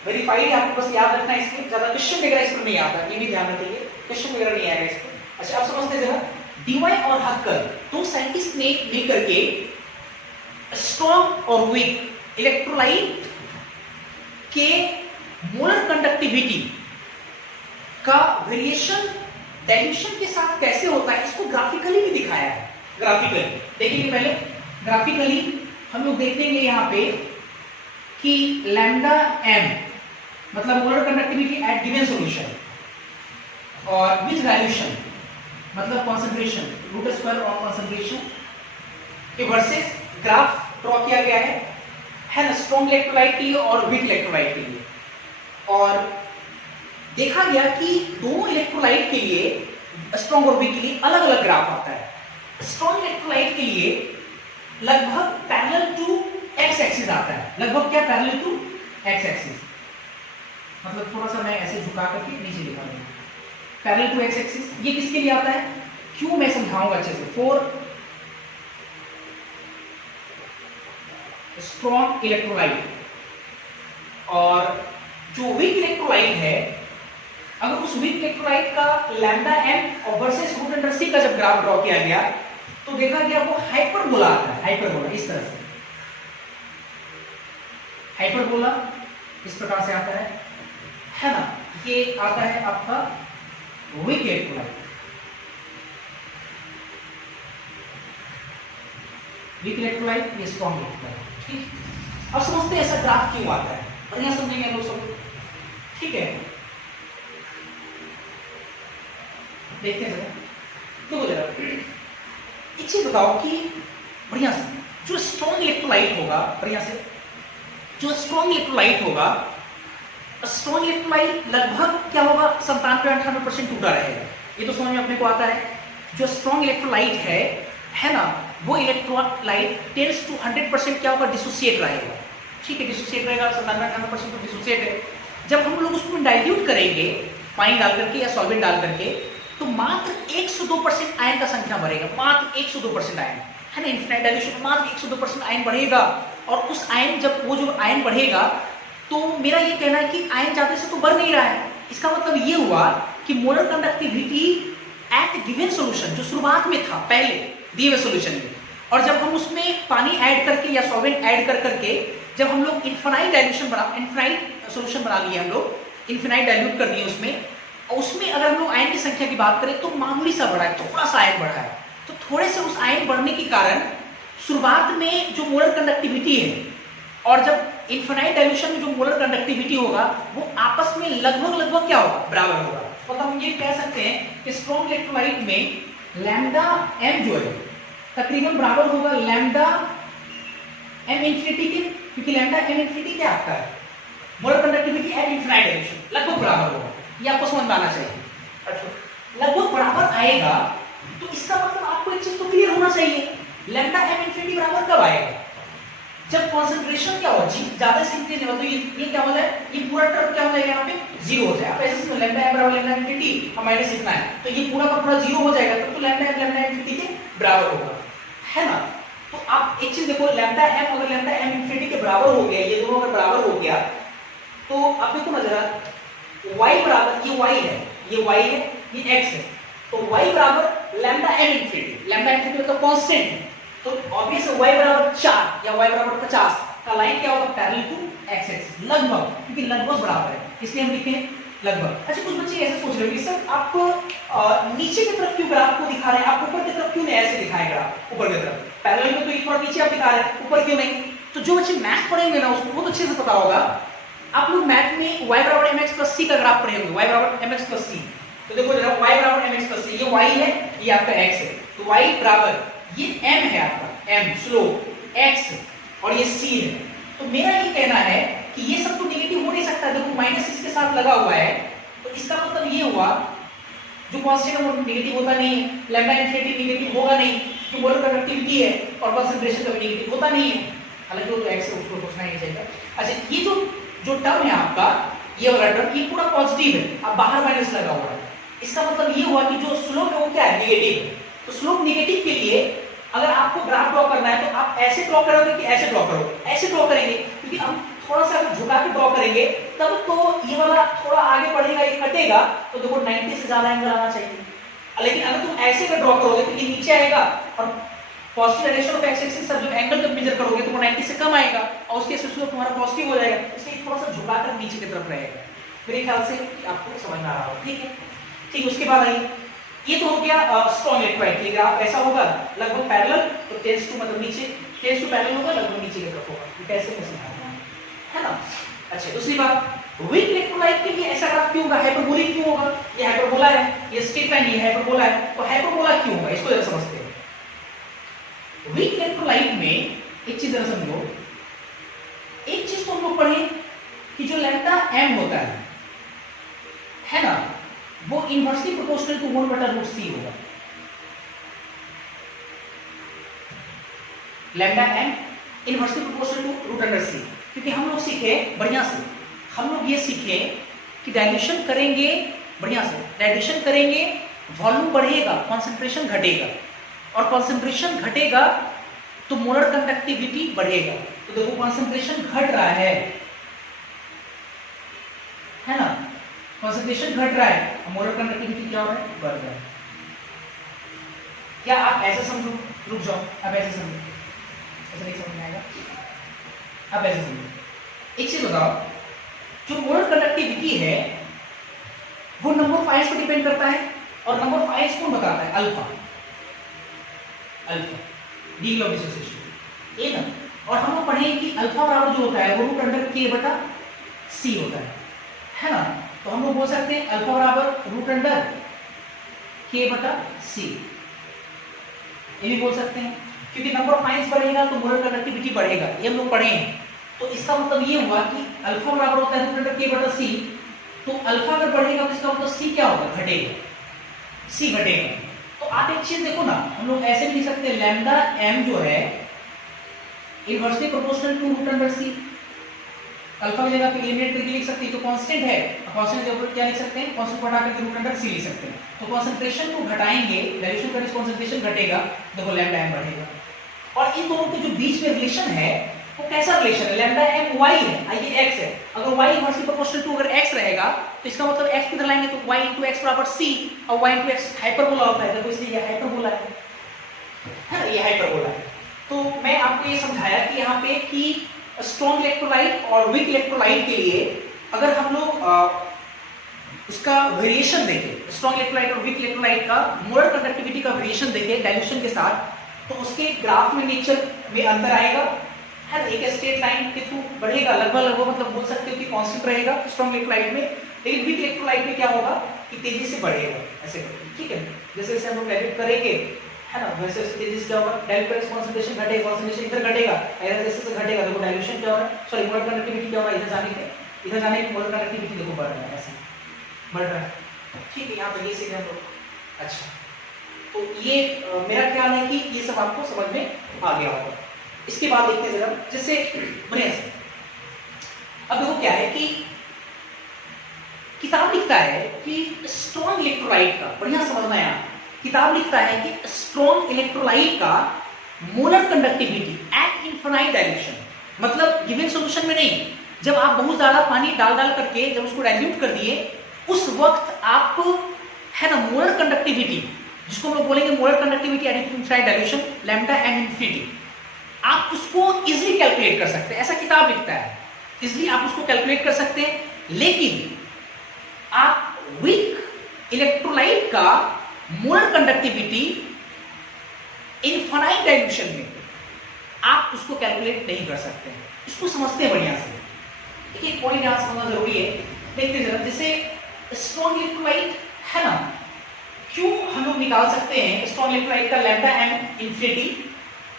वेरीफाइड है, आपको बस याद रखना है। इसमें ज्यादा क्वेश्चन वगैरह इस पर नहीं आता, ये भी ध्यान रखिए, क्वेश्चन वगैरह नहीं आएगा इस पर। अच्छा आप समझते हैं जरा, डीवाई और हक्कर दो साइंटिस्ट ने मिलकर के स्ट्रॉन्ग और वीक इलेक्ट्रोलाइट के मोलर कंडक्टिविटी का वेरिएशन डाइल्यूशन के साथ कैसे होता है इसको ग्राफिकली भी दिखाया है। ग्राफिकली देखेंगे, पहले ग्राफिकली हम लोग देखेंगे यहाँ पे कि लैम्डा एम मतलब molar conductivity at given solution और विच डाइल्यूशन मतलब concentration root square of concentration के वर्सेस ग्राफ ड्रॉ किया गया है ना, स्ट्रॉन्ग इलेक्ट्रोलाइट के लिए और वीक इलेक्ट्रोलाइट के लिए। और देखा गया कि दोनों इलेक्ट्रोलाइट के लिए स्ट्रॉन्ग और वीक के लिए अलग अलग ग्राफ आता है। स्ट्रॉन्ग इलेक्ट्रोलाइट के लिए लगभग पैरेलल टू एक्स एक्सिस आता है, लगभग क्या? पैरेलल टू एक्स एक्सिस, मतलब थोड़ा सा मैं ऐसे झुका करके नीचे लिखा दूंगा, पैरेलल टू एक्स एक्सिस। ये किसके लिए आता है? क्यों मैं समझाऊंगा अच्छे से। फॉर स्ट्रॉन्ग इलेक्ट्रोलाइट, और जो वीक इलेक्ट्रोलाइट है, अगर उस वीक इलेक्ट्रोलाइट का लैम्डा एम और वर्सेस रूट अंडर सी का जब ग्राफ ड्रॉ किया गया तो देखा गया वो हाइपरबोला आता है। हाइपरबोला इस तरह से, हाइपरबोला इस प्रकार से आता है ना। ये आता है आपका वीक इलेक्ट्रोलाइट, वीक इलेक्ट्रोलाइट, ये स्ट्रॉन्ग इलेक्ट्रोलाइट। ठीक, अब समझते हैं ऐसा ग्राफ क्यों आता है, बढ़िया समझेंगे लोग सब। ठीक है, देखते हैं जरा, तो जरा एक चीज बताओ कि बढ़िया से जो स्ट्रॉन्ग इलेक्ट्रोलाइट होगा, बढ़िया से जो स्ट्रॉन्ग इलेक्ट्रोलाइट होगा, स्ट्रॉन्ग इलेक्ट्रोलाइट लगभग क्या होगा? 97-98% टूटा रहेगा। ये तो समझ में अपने को आता है। जो स्ट्रॉन्ग इलेक्ट्रोलाइट है ना, वो इलेक्ट्रोलाइट टेंड्स टू 100% क्या होगा? डिसोसिएट रहेगा। ठीक है, डिसोसिएट रहेगा, 97-98% तो डिसोसिएट है। जब हम लोग उसको डाइल्यूट करेंगे पानी डाल करके या सॉल्वेंट डाल करके, तो मात्र 102% आयन का संख्या बढ़ेगा, मात्र 102% आयन, है ना। इनफिनाइट डाइल्यूशन मात्र 102% आयन बढ़ेगा। और उस आयन, जब वो जो आयन बढ़ेगा, तो मेरा ये कहना है कि आयन ज्यादा से तो बढ़ नहीं रहा है। इसका मतलब ये हुआ कि molar conductivity at given solution, जो शुरुआत में था पहले दिए हुए सॉल्यूशन में, और जब हम उसमें पानी ऐड करके या सॉल्वेंट ऐड कर करके जब हम लोग इनफिनाइट सॉल्यूशन बना लिए, हम लोग इनफिनाइट डाइल्यूट कर दिए उसमें, और उसमें अगर हम लोग आयन की संख्या की बात करें तो मामूली सा बढ़ा है, थोड़ा सा आयन बढ़ा है। तो थोड़े से उस आयन बढ़ने के कारण शुरुआत में जो मोलर कंडक्टिविटी है और जब इनफिनाइट डाइल्यूशन में जो मोलर कंडक्टिविटी होगा वो आपस में लगभग क्या होगा, बराबर होगा। मतलब हम ये कह सकते हैं कि स्ट्रॉन्ग इलेक्ट्रोलाइट में लैम्डा एम जो है तकरीबन बराबर होगा लैम्डा एम इंफिनिटी के, क्योंकि लैम्डा एम इंफिनिटी क्या आपका है, molar conductivity at infinite dilution, लगभग बराबर होगा। ये आपको समझ में आना चाहिए। अच्छा, लगभग बराबर आएगा तो इसका मतलब आपको एक चीज तो क्लियर होना चाहिए, लैम्डा एम इंफिनिटी बराबर कब आएगा, जब कंसंट्रेशन क्या हो, ज्यादा से इंक्रीज हो, तो ये क्या हो जाए, ये पूरा टर्म क्या हो जाएगा यहाँ पे जीरो हो जाएगा। आप ऐसे समझ लैम्डा एम बराबर लैम्डा इंफिनिटी और माइनस इतना है, तो ये पूरा का पूरा जीरो हो जाएगा, तब तो लैम्डा एम इंफिनिटी के बराबर होगा, है ना। तो आप एक चीज देखो, लैम्डा एम अगर लैम्डा एम इंफिनिटी के बराबर हो गया, ये दोनों अगर बराबर हो गया, तो आप देखो ना जरा, y बराबर, ये y है, ये y है, ये x है, तो y बराबर lambda M infinity, lambda infinity मतलब कांस्टेंट है, तो ऑब्वियस y बराबर 4 या y बराबर 50 का लाइन क्या होगा, पैरेलल टू x एक्सिस, लगभग, क्योंकि लगभग बराबर है इसलिए हम लिखे लगभग। अच्छा, कुछ बच्चे ऐसे सोच रहे होंगे सर आपको नीचे की तरफ क्यों ग्राफ को दिखा रहे हैं, आप ऊपर की तरफ क्यों नहीं ऐसे दिखाए ग्राफ, ऊपर की तरफ पैरेलल में तो एक थोड़ा नीचे आप दिखा रहे हैं, ऊपर क्यों नहीं। तो जो बच्चे मैथ पढ़ेंगे ना उसको बहुत अच्छे से पता होगा, आप लोग मैथ में y बराबर mx प्लस c का ग्राफ पढ़े होंगे, y बराबर mx प्लस c, तो देखो जरा y बराबर mx प्लस c, ये y है, ये आपका x है, तो y बराबर ये m है आपका, m स्लोप, x और ये c है। तो मेरा ये कहना है कि ये सब तो नेगेटिव हो नहीं सकता, देखो माइनस इसके साथ लगा हुआ है, तो इसका मतलब ये हुआ जो कांस्टेंट है वो नेगेटिव होता नहीं है, लैम्डा इंफिनिटी नेगेटिव होगा नहीं, जो मोलर कंडक्टिविटी है और कंसंट्रेशन का नेगेटिव होता नहीं है, हालांकि वो तो x है उसको सोचना ही नहीं चाहिए। अच्छा, ये जो टर्म है आपका, ये वाला टर्म, ये पूरा पॉजिटिव है, अब बाहर माइनस लगा हुआ है, इसका मतलब ये हुआ कि जो स्लोप है वो क्या है, नेगेटिव है। तो स्लोप नेगेटिव के लिए अगर आपको ग्राफ ड्रॉ करना है तो आप ऐसे ड्रॉ करोगे कि ऐसे ड्रॉ करोगे, ऐसे ड्रॉ करेंगे, क्योंकि हम थोड़ा सा झुका के ड्रॉ करेंगे तब तो ये वाला थोड़ा आगे बढ़ेगा, ये कटेगा, तो देखो 90 से ज्यादा एंगल आना चाहिए। लेकिन अगर तुम ऐसे का ड्रॉ करोगे तो ये नीचे आएगा और positive direction of x axis सब जो एंगल जब मेजर करोगे तो वो 90 से कम आएगा और उसके स्लोप तुम्हारा पॉजिटिव हो जाएगा, इसलिए थोड़ा सा झुकाकर नीचे की तरफ रहेगा। मेरे ख्याल से आपको समझ में आ रहा होगा, ठीक है। ठीक, उसके बाद आइए, ये तो हो गया स्ट्रॉन्ग इलेक्ट्रोलाइट के ग्राफ ऐसा होगा लगभग पैरेलल, तो टेंड्स टू मतलब नीचे, टेंड्स टू पैरेलल होगा, लगभग नीचे की तरफ होगा, ये कैसे समझना है ना। अच्छा, दूसरी बात, वीक इलेक्ट्रोलाइट के लिए ऐसा ग्राफ क्यों होगा, हाइपरबोलिक क्यों होगा, ये हाइपरबोला है, ये स्ट्रेट लाइन, ये हाइपरबोला है, तो हाइपरबोला क्यों होगा इसको जरा समझते हैं। वीक इलेक्ट्रोलाइट में एक चीज जरा समझो, एक चीज तो हम लोग पढ़े कि जो लैम्डा एम होता है ना, वो इनवर्सली प्रोपोर्शनल टू 1/√c होगा। Lambda M inversely proportional to √c, क्योंकि हम लोग सीखे बढ़िया से, हम लोग ये सीखे कि डाइल्यूशन करेंगे, बढ़िया से डाइल्यूशन करेंगे, वॉल्यूम बढ़ेगा, कंसंट्रेशन घटेगा, और कंसंट्रेशन घटेगा तो मोलर कंडक्टिविटी बढ़ेगा। तो देखो कंसंट्रेशन घट रहा है ना, कंसंट्रेशन घट रहा है, मोलर कंडक्टिविटी क्या हो रहा है, बढ़ रहा है। क्या आप ऐसे समझो, रुक जाओ, अब ऐसे समझो, ऐसे नहीं समझ में आएगा, अब ऐसे समझो। एक चीज बताओ, जो मोलर कंडक्टिविटी है वो नंबर ऑफ आयंस पर डिपेंड करता है, और नंबर ऑफ आयंस कौन बताता है, alpha, alpha degree of dissociation, ये ना। और हम लोग पढ़े कि अल्फा बराबर जो होता है वो √k/c होता है ना। तो हम लोग बोल सकते हैं अल्फा बराबर √k/c, ये भी बोल सकते हैं, क्योंकि नंबर ऑफ आयंस बढ़ेगा तो मोलर कंडक्टिविटी बढ़ेगा, ये हम लोग पढ़े हैं। तो इसका मतलब ये हुआ कि अल्फा बराबर होता है √k/c, तो अल्फा अगर बढ़ेगा तो इसका मतलब c क्या होगा, घटेगा, c घटेगा। तो आप एक चीज देखो ना, हम लोग ऐसे भी लिख सकते हैं, लैम्डा m जो है inversely proportional to √c, alpha की जगह पे एलिमिनेट करके लिख सकते हैं, तो कांस्टेंट है, कांस्टेंट के ऊपर क्या लिख सकते हैं, कांस्टेंट को हटा करके √c लिख सकते हैं। तो कंसंट्रेशन को घटाएंगे, डाइल्यूशन का कंसंट्रेशन घटेगा, देखो लैम्डा m बढ़ेगा। और इन दोनों के जो बीच में रिलेशन है वो कैसा रिलेशन है, लैम्डा m y है, ये x है, अगर y इनवर्सली प्रोपोर्शनल टू अगर x रहेगा तो इसका मतलब x किधर लाएंगे, तो y * x बराबर c, और y * x हाइपरबोला होता है, देखो इसलिए ये हाइपरबोला है ना, ये हाइपरबोला है। तो मैं आपको ये समझाया कि यहाँ पे कि स्ट्रॉन्ग इलेक्ट्रोलाइट और वीक इलेक्ट्रोलाइट के लिए अगर हम लोग उसका वेरिएशन देखें, स्ट्रॉन्ग इलेक्ट्रोलाइट और वीक इलेक्ट्रोलाइट का मोलर कंडक्टिविटी का वेरिएशन देखें डाइल्यूशन के साथ, तो उसके ग्राफ में नेचर में अंतर आएगा, है ना, एक स्ट्रेट लाइन के थ्रू बढ़ेगा लगभग मतलब बोल सकते हो कि कांस्टेंट रहेगा स्ट्रॉन्ग इलेक्ट्रोलाइट में, लेकिन वीक इलेक्ट्रोलाइट में क्या होगा कि तेजी से बढ़ेगा ऐसे करके, ठीक है। जैसे जैसे हम लोग डाइल्यूट करेंगे, है ना, वैसे वैसे तेजी से क्या होगा, डाइल्यूट कंसंट्रेशन घटेगा, कंसंट्रेशन इधर घटेगा, इधर जैसे जैसे घटेगा, देखो डाइल्यूशन क्या हो रहा है, सॉरी मोलर कंडक्टिविटी क्या हो रहा है, इधर जाने की मोलर कंडक्टिविटी देखो बढ़ रहा है, ऐसे बढ़ रहा है, ठीक है। यहाँ पे ये सीधे हम लोग, अच्छा, तो ये मेरा ख्याल है कि ये सब आपको समझ में आ गया होगा। इसके बाद देखते हैं जरा, जैसे बढ़िया से अब देखो क्या है कि किताब लिखता है कि स्ट्रॉन्ग इलेक्ट्रोलाइट का, बढ़िया समझना है, किताब लिखता है कि स्ट्रॉन्ग इलेक्ट्रोलाइट का molar conductivity at infinite dilution, मतलब गिवन सॉल्यूशन में नहीं, जब आप बहुत ज्यादा पानी डाल डाल करके जब उसको डाइल्यूट कर दिए उस वक्त आप, है ना, मोलर कंडक्टिविटी जिसको हम लोग बोलेंगे molar conductivity at infinite dilution lambda M infinity, आप उसको इजीली कैलकुलेट कर सकते हैं, ऐसा किताब लिखता है, इजीली आप उसको कैलकुलेट कर सकते हैं। लेकिन आप वीक इलेक्ट्रोलाइट का मोलर कंडक्टिविटी इनफाइनाइट डाइल्यूशन में आप उसको कैलकुलेट नहीं कर सकते, इसको समझते हैं बढ़िया से। एक पॉइंट यहां समझना जरूरी है, देखते जरा, जैसे स्ट्रॉन्ग इलेक्ट्रोलाइट है ना, क्यों हम लोग निकाल सकते हैं स्ट्रॉन्ग इलेक्ट्रोलाइट का लैम्डा एम इन्फिनिटी,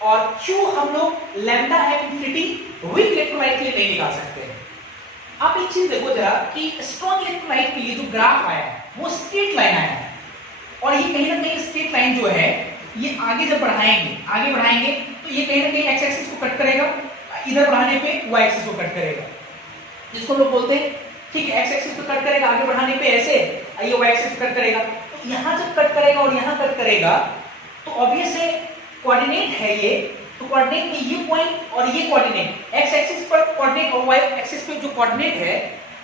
और क्यों हम लोग lambda M infinity weak electrolyte के लिए नहीं निकाल सकते हैं। आप एक चीज देखो जरा कि स्ट्रॉन्ग इलेक्ट्रोलाइट के लिए जो ग्राफ आया है वो स्ट्रेट लाइन आया है, और ये कहीं ना कहीं स्ट्रेट लाइन जो है ये आगे जब आगे बढ़ाएंगे तो ये कहीं ना कहीं एक्स एक्सिस को कट करेगा, इधर बढ़ाने पे वाई एक्सिस को कट करेगा, जिसको हम लोग बोलते हैं, ठीक है, एक्स एक्सिस को कट करेगा आगे बढ़ाने पे ऐसे, ये वाई एक्सिस को कट करेगा, तो यहाँ जब कट करेगा और यहाँ कट करेगा तो ऑब्वियस है कोऑर्डिनेट है ये, तो कोऑर्डिनेट में ये पॉइंट और ये कोऑर्डिनेट एक्स एक्सिस पर कोऑर्डिनेट और वाई एक्सिस पे जो कोऑर्डिनेट है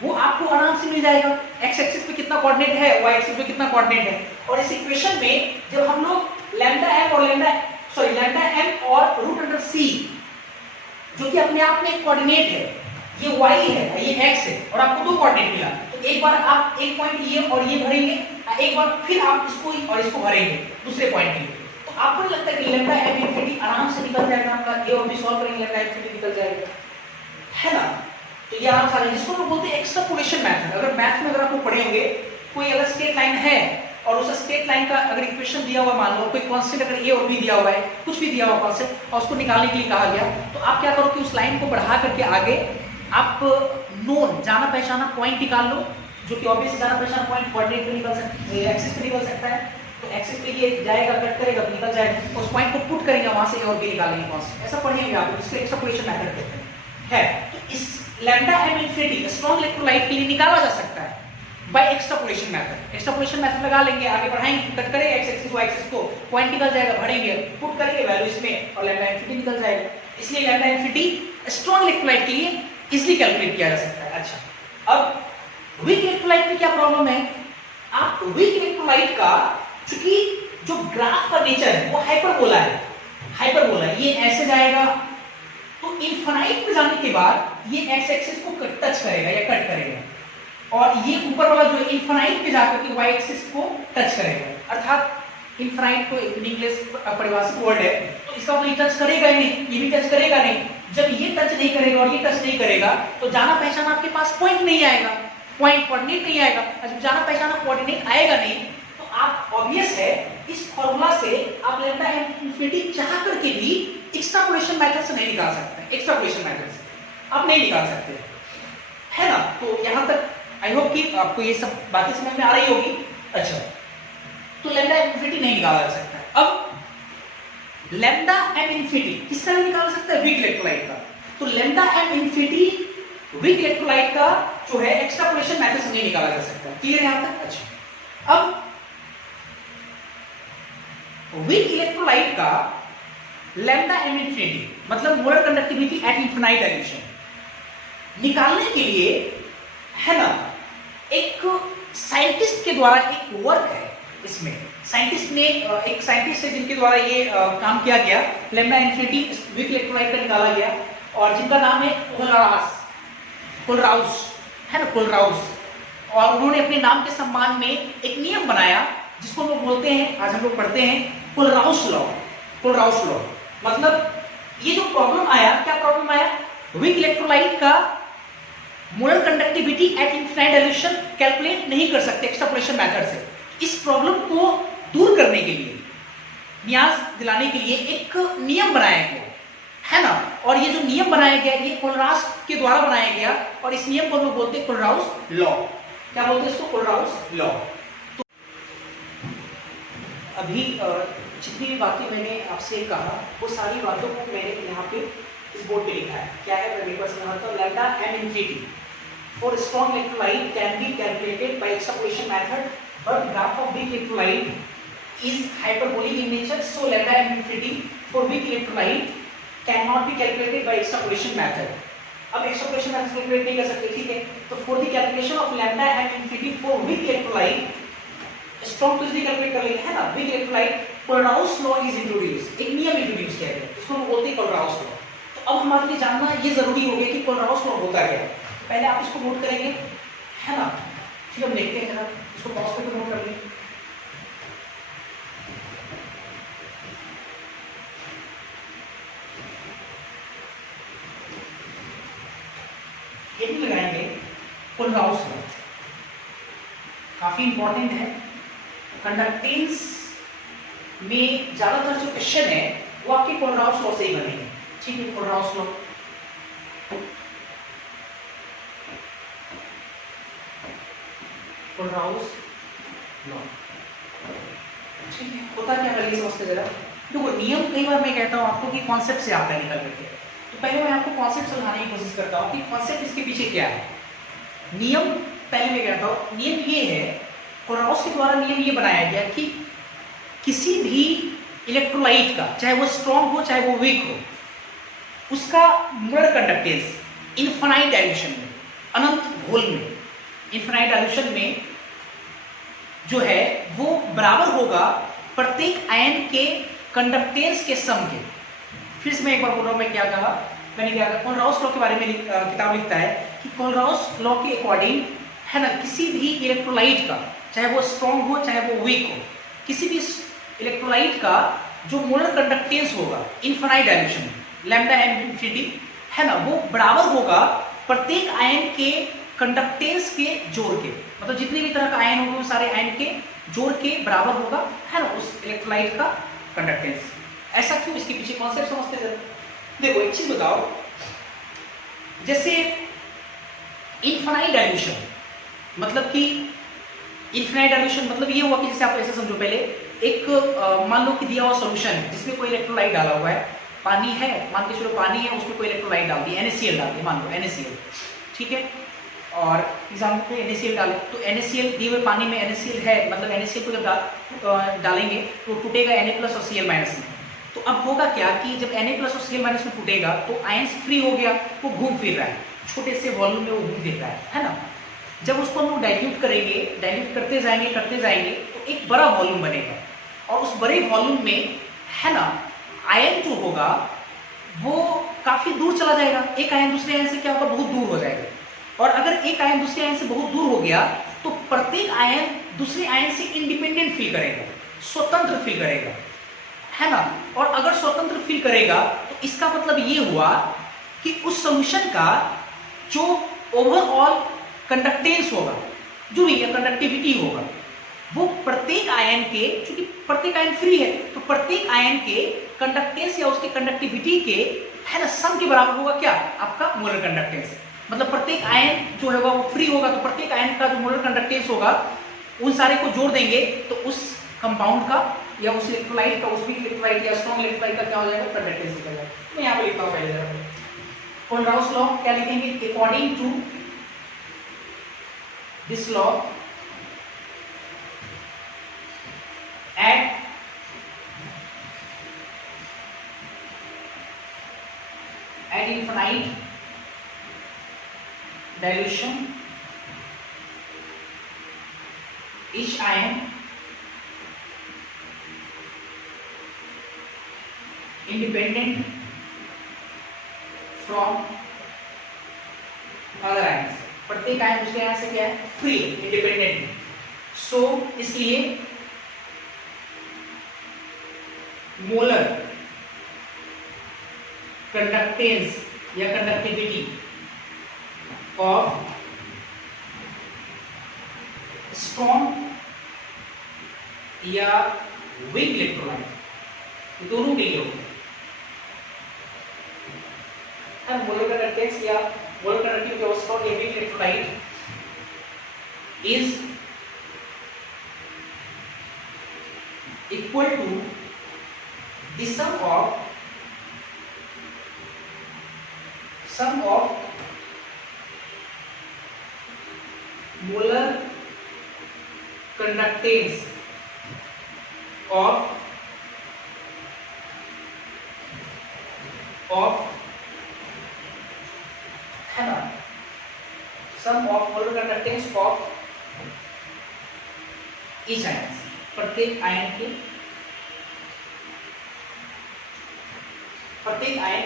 वो आपको आराम से मिल जाएगा, एक्स एक्सिस पे कितना कोऑर्डिनेट है, वाई एक्सिस पे कितना कोऑर्डिनेट है। और इस इक्वेशन में जब हम लोग लैम्डा एम और लैम्डा रूट अंडर सी जो कि अपने आप में एक कोऑर्डिनेट है, ये y है ये x है, और आपको दो कोऑर्डिनेट मिला, तो एक बार आप एक पॉइंट ये और ये भरेंगे, एक बार फिर आप इसको और इसको भरेंगे दूसरे पॉइंट के लिए, तो आपको नहीं लगता कि लैम्डा एम इन्फिनिटी आराम से निकल जाएगा, आपका ए और बी सॉल्व करेंगे लैम्डा इन्फिनिटी निकल जाएगा, है ना। तो ये आराम से, जिसको हम बोलते हैं एक्सट्रापोलेशन मेथड। अगर मैथ में अगर आपको पढ़े होंगे, कोई अगर स्ट्रेट लाइन है और उस स्ट्रेट लाइन का अगर इक्वेशन दिया हुआ, मान लो कोई कांस्टेंट अगर ए और बी दिया हुआ है, कुछ भी दिया हुआ कांस्टेंट, और उसको निकालने के लिए कहा गया, तो आप क्या करो कि उस लाइन को बढ़ा करके आगे आप नोन जाना पहचाना पॉइंट निकाल लो, जो कि ऑब्वियसली जाना पहचाना पॉइंट कोऑर्डिनेट पे निकल सकता है, एक्सिस पे निकल सकता है, तो एक्सिस पे ये जाएगा, कट करेगा, निकल जाएगा, उस पॉइंट को पुट करेंगे, वहां से ए और बी निकालेंगे कांस्टेंट, ऐसा पढ़ेंगे आप, जिसको एक्सट्रापोलेशन मेथड कहते हैं। तो इस lambda M infinity strong electrolyte के लिए निकाला जा सकता है by extrapolation method. Extrapolation method लगा लेंगे, आगे बढ़ाएंगे, कट करेंगे एक्स एक्सिस वाई एक्सिस को, पॉइंट निकल जाएगा, भरेंगे, पुट करेंगे वैल्यू इसमें और लैम्डा इन्फिनिटी निकल जाएगा। इसलिए लैम्डा इन्फिनिटी स्ट्रॉन्ग इलेक्ट्रोलाइट के लिए इजीली कैलकुलेट किया जा सकता है। अच्छा, अब वीक इलेक्ट्रोलाइट में क्या प्रॉब्लम है, आप वीक इलेक्ट्रोलाइट का चूंकि जो ग्राफ का नेचर है वो हाइपरबोला है, हाइपरबोला ये ऐसे जाएगा, तो इनफाइनाइट पे जाने के बाद ये एक्स एक्सिस को टच करेगा या कट करेगा, और ये ऊपर वाला जो इनफाइनाइट पे जाकर के वाई एक्सिस को टच करेगा, अर्थात इनफाइनाइट को एक मीनिंगलेस परिभाषित वर्ड है, तो इसका मतलब ये टच करेगा ही नहीं, ये भी टच करेगा नहीं। जब ये टच नहीं करेगा और ये टच नहीं करेगा तो जाना पहचाना आपके पास पॉइंट नहीं आएगा, पॉइंट कोऑर्डिनेट नहीं आएगा, जब जाना पहचाना कोऑर्डिनेट आएगा नहीं तो आप ऑब्वियस है इस फॉर्मूला से आप लैम्डा एम इन्फिनिटी चाह करके भी एक्सट्रापोलेशन मेथड से नहीं निकाल सकते, एक्सट्रापोलेशन मेथड से आप नहीं निकाल सकते, है ना। तो यहां तक आई होप कि आपको ये सब बातें समझ में आ रही होगी। अच्छा, तो लैम्डा एम इन्फिनिटी नहीं निकाला जा सकता है। अब लैम्डा एम इन्फिनिटी किस तरह निकाल सकता है, वीक इलेक्ट्रोलाइट का, तो lambda M infinity weak electrolyte का जो है एक्सट्रापोलेशन मेथड से नहीं निकाला जा सकता, क्लियर है यहां तक। अच्छा, अब वीक इलेक्ट्रोलाइट का लैम्डा एम इन्फिनिटी मतलब molar conductivity at infinite dimension निकालने के लिए, है ना, एक साइंटिस्ट के द्वारा एक वर्क है, इसमें साइंटिस्ट ने एक साइंटिस्ट है जिनके द्वारा ये काम किया गया, लैम्डा इन्फिनिटी वीक इलेक्ट्रोलाइट का निकाला गया, और जिनका नाम है कोलराउस, है ना, कोलराउस, और उन्होंने अपने नाम के सम्मान में एक नियम बनाया जिसको हम लोग बोलते हैं, आज हम लोग पढ़ते हैं कोलराउस लॉ। कोलराउस लॉ मतलब ये जो प्रॉब्लम आया, क्या प्रॉब्लम आया, वीक इलेक्ट्रोलाइट का molar conductivity at infinite dilution calculate नहीं कर सकते एक्सट्रापोलेशन मेथड से। इस प्रॉब्लम को दूर करने के लिए, न्यास दिलाने के लिए एक नियम बनाया गया है ना, और ये जो नियम बनाया गया ये कोलराउस के द्वारा बनाया गया, और इस नियम को लोग बोलते हैं कोलराउस लॉ। क्या बोलते हैं इसको? Kohlrausch law. तो अभी जितनी भी बातें मैंने आपसे कहा वो सारी बातों को मैंने यहाँ पे इस बोर्ड पे लिखा है। क्या है मैं मेरे पास समझता हूँ, lambda M infinity for strong electrolyte can be calculated by extrapolation method, but graph of weak electrolyte is hyperbolic in nature, so lambda m infinity for weak electrolyte cannot be calculated by extrapolation method. अब extrapolation method calculate नहीं कर सकते, ठीक है? तो for the calculation of lambda m infinity for weak electrolyte, strong तो इसलिए calculate कर लेंगे है ना, weak electrolyte Kohlrausch law is introduced, एक नियम इंट्रोड्यूस किया गया, इसको हम बोलते हैं कोलराउस लॉ। तो अब हमारे लिए जानना ये जरूरी हो गया कि कोलराउस लॉ होता क्या है। पहले आप इसको नोट करेंगे है ना, फिर हम देखते हैं, इसको पॉज करके नोट कर लेंगे। हेडिंग लगाएंगे कोलराउस लॉ, काफी इंपॉर्टेंट है। कंडक्टेंस में ज्यादातर जो क्वेश्चन है वो आपके कोलराउस लॉ से ही बनेंगे, ठीक है? कोलराउस लॉ, कोलराउस लॉ, ठीक है? होता क्या है समझते जरा। देखो नियम कई बार मैं कहता हूं आपको कि कॉन्सेप्ट से आता है निकल करके, तो पहले मैं आपको कॉन्सेप्ट समझाने की कोशिश करता हूं कि कॉन्सेप्ट इसके पीछे क्या है। नियम पहले मैं कहता हूं, नियम ये है, कोलराउस के द्वारा नियम ये बनाया गया कि किसी भी इलेक्ट्रोलाइट का, चाहे वो स्ट्रॉन्ग हो चाहे वो वीक हो, उसका मोलर कंडक्टेंस इनफाइनाइट डाइल्यूशन में, अनंत घोल में, इनफाइनाइट डाइल्यूशन में जो है वो बराबर होगा प्रत्येक आयन के कंडक्टेंस के सम के। फिर से मैं एक बार बोल रहा हूं, मैं क्या कहा, मैंने क्या कहा, कोलराउस लॉ के बारे में किताब लिखता है कि कोलराउस लॉ के अकॉर्डिंग है ना, किसी भी इलेक्ट्रोलाइट का, चाहे वो स्ट्रॉन्ग हो चाहे वो वीक हो, किसी भी इलेक्ट्रोलाइट का जो मोलर कंडक्टेंस होगा इनफाइनाइट डाइल्यूशन में, लैम्डा एम इन्फिनिटी है ना, वो बराबर होगा प्रत्येक आयन के कंडक्टेंस के जोड़ के, मतलब जितने भी तरह का आयन होंगे वो सारे आयन के जोड़ के बराबर होगा है ना उस इलेक्ट्रोलाइट का कंडक्टेंस। ऐसा क्यों, इसके पीछे कॉन्सेप्ट समझते हैं। देखो एक चीज बताओ, जैसे इनफाइनाइट डाइल्यूशन मतलब कि इनफाइनाइट डाइल्यूशन मतलब ये हुआ कि जैसे आप ऐसे समझो, पहले एक मान लो कि दिया हुआ सॉल्यूशन है जिसमें कोई इलेक्ट्रोलाइट डाला हुआ है, पानी है, मान के चलो पानी है, उसमें कोई इलेक्ट्रोलाइट डाल दी, NaCl डाल दी, मान लो NaCl, ठीक है? और एग्जाम्पल पे NaCl डाले, तो NaCl दिए हुए पानी में NaCl है, मतलब NaCl को जब डालेंगे तो टूटेगा Na+ और Cl- में। तो अब होगा क्या कि जब Na+ और Cl- में टूटेगा तो आयंस फ्री हो गया, वो घूम फिर रहा है, छोटे से वॉल्यूम में वो घूम फिर रहा है ना। जब उसको हम डाइल्यूट करेंगे, डाइल्यूट करते जाएंगे तो एक बड़ा वॉल्यूम बनेगा, और उस बड़े वॉल्यूम में है ना आयन जो होगा वो काफी दूर चला जाएगा, एक आयन दूसरे आयन से क्या होगा, बहुत दूर हो जाएगा। और अगर एक आयन दूसरे आयन से बहुत दूर हो गया तो प्रत्येक आयन दूसरे आयन से इंडिपेंडेंट फील करेगा, स्वतंत्र फील करेगा है ना। और अगर स्वतंत्र फील करेगा तो इसका मतलब ये हुआ कि उस सॉल्यूशन का जो ओवरऑल कंडक्टेंस होगा, जो भी कंडक्टिविटी होगा, वो प्रत्येक आयन के, चूंकि प्रत्येक आयन फ्री है तो प्रत्येक आयन के कंडक्टेंस या उसके कंडक्टिविटी के है ना सम के बराबर होगा क्या, आपका मोलर कंडक्टेंस। मतलब प्रत्येक आयन जो होगा वो फ्री होगा, तो प्रत्येक आयन का जो मोलर कंडक्टेंस होगा उन सारे को जोड़ देंगे तो उस कंपाउंड का या उस इलेक्ट्रोलाइट का, उस वीक इलेक्ट्रोलाइट या स्ट्रॉन्ग इलेक्ट्रोलाइट का क्या हो जाएगा, कंडक्टेंस निकल जाएगा। मैं यहाँ पे लिखता हूँ पहले जरा, कोलराउस लॉ क्या लिखेंगे, according to this law at infinite dilution each ion independent from other ions, प्रत्येक आयन दूसरे आयन से क्या है, फ्री, इंडिपेंडेंट। सो इसलिए मोलर कंडक्टेंस या कंडक्टिविटी ऑफ स्ट्रॉन्ग या वीक इलेक्ट्रोलाइट, दोनों के लिए होगा। मोलर कंडक्टेंस या मोलर कंडक्टिविटी ऑफ स्ट्रॉन्ग या weak electrolyte is equal to the sum of molar conductance of है ना, sum of molar conductance of each ion, प्रत्येक आयन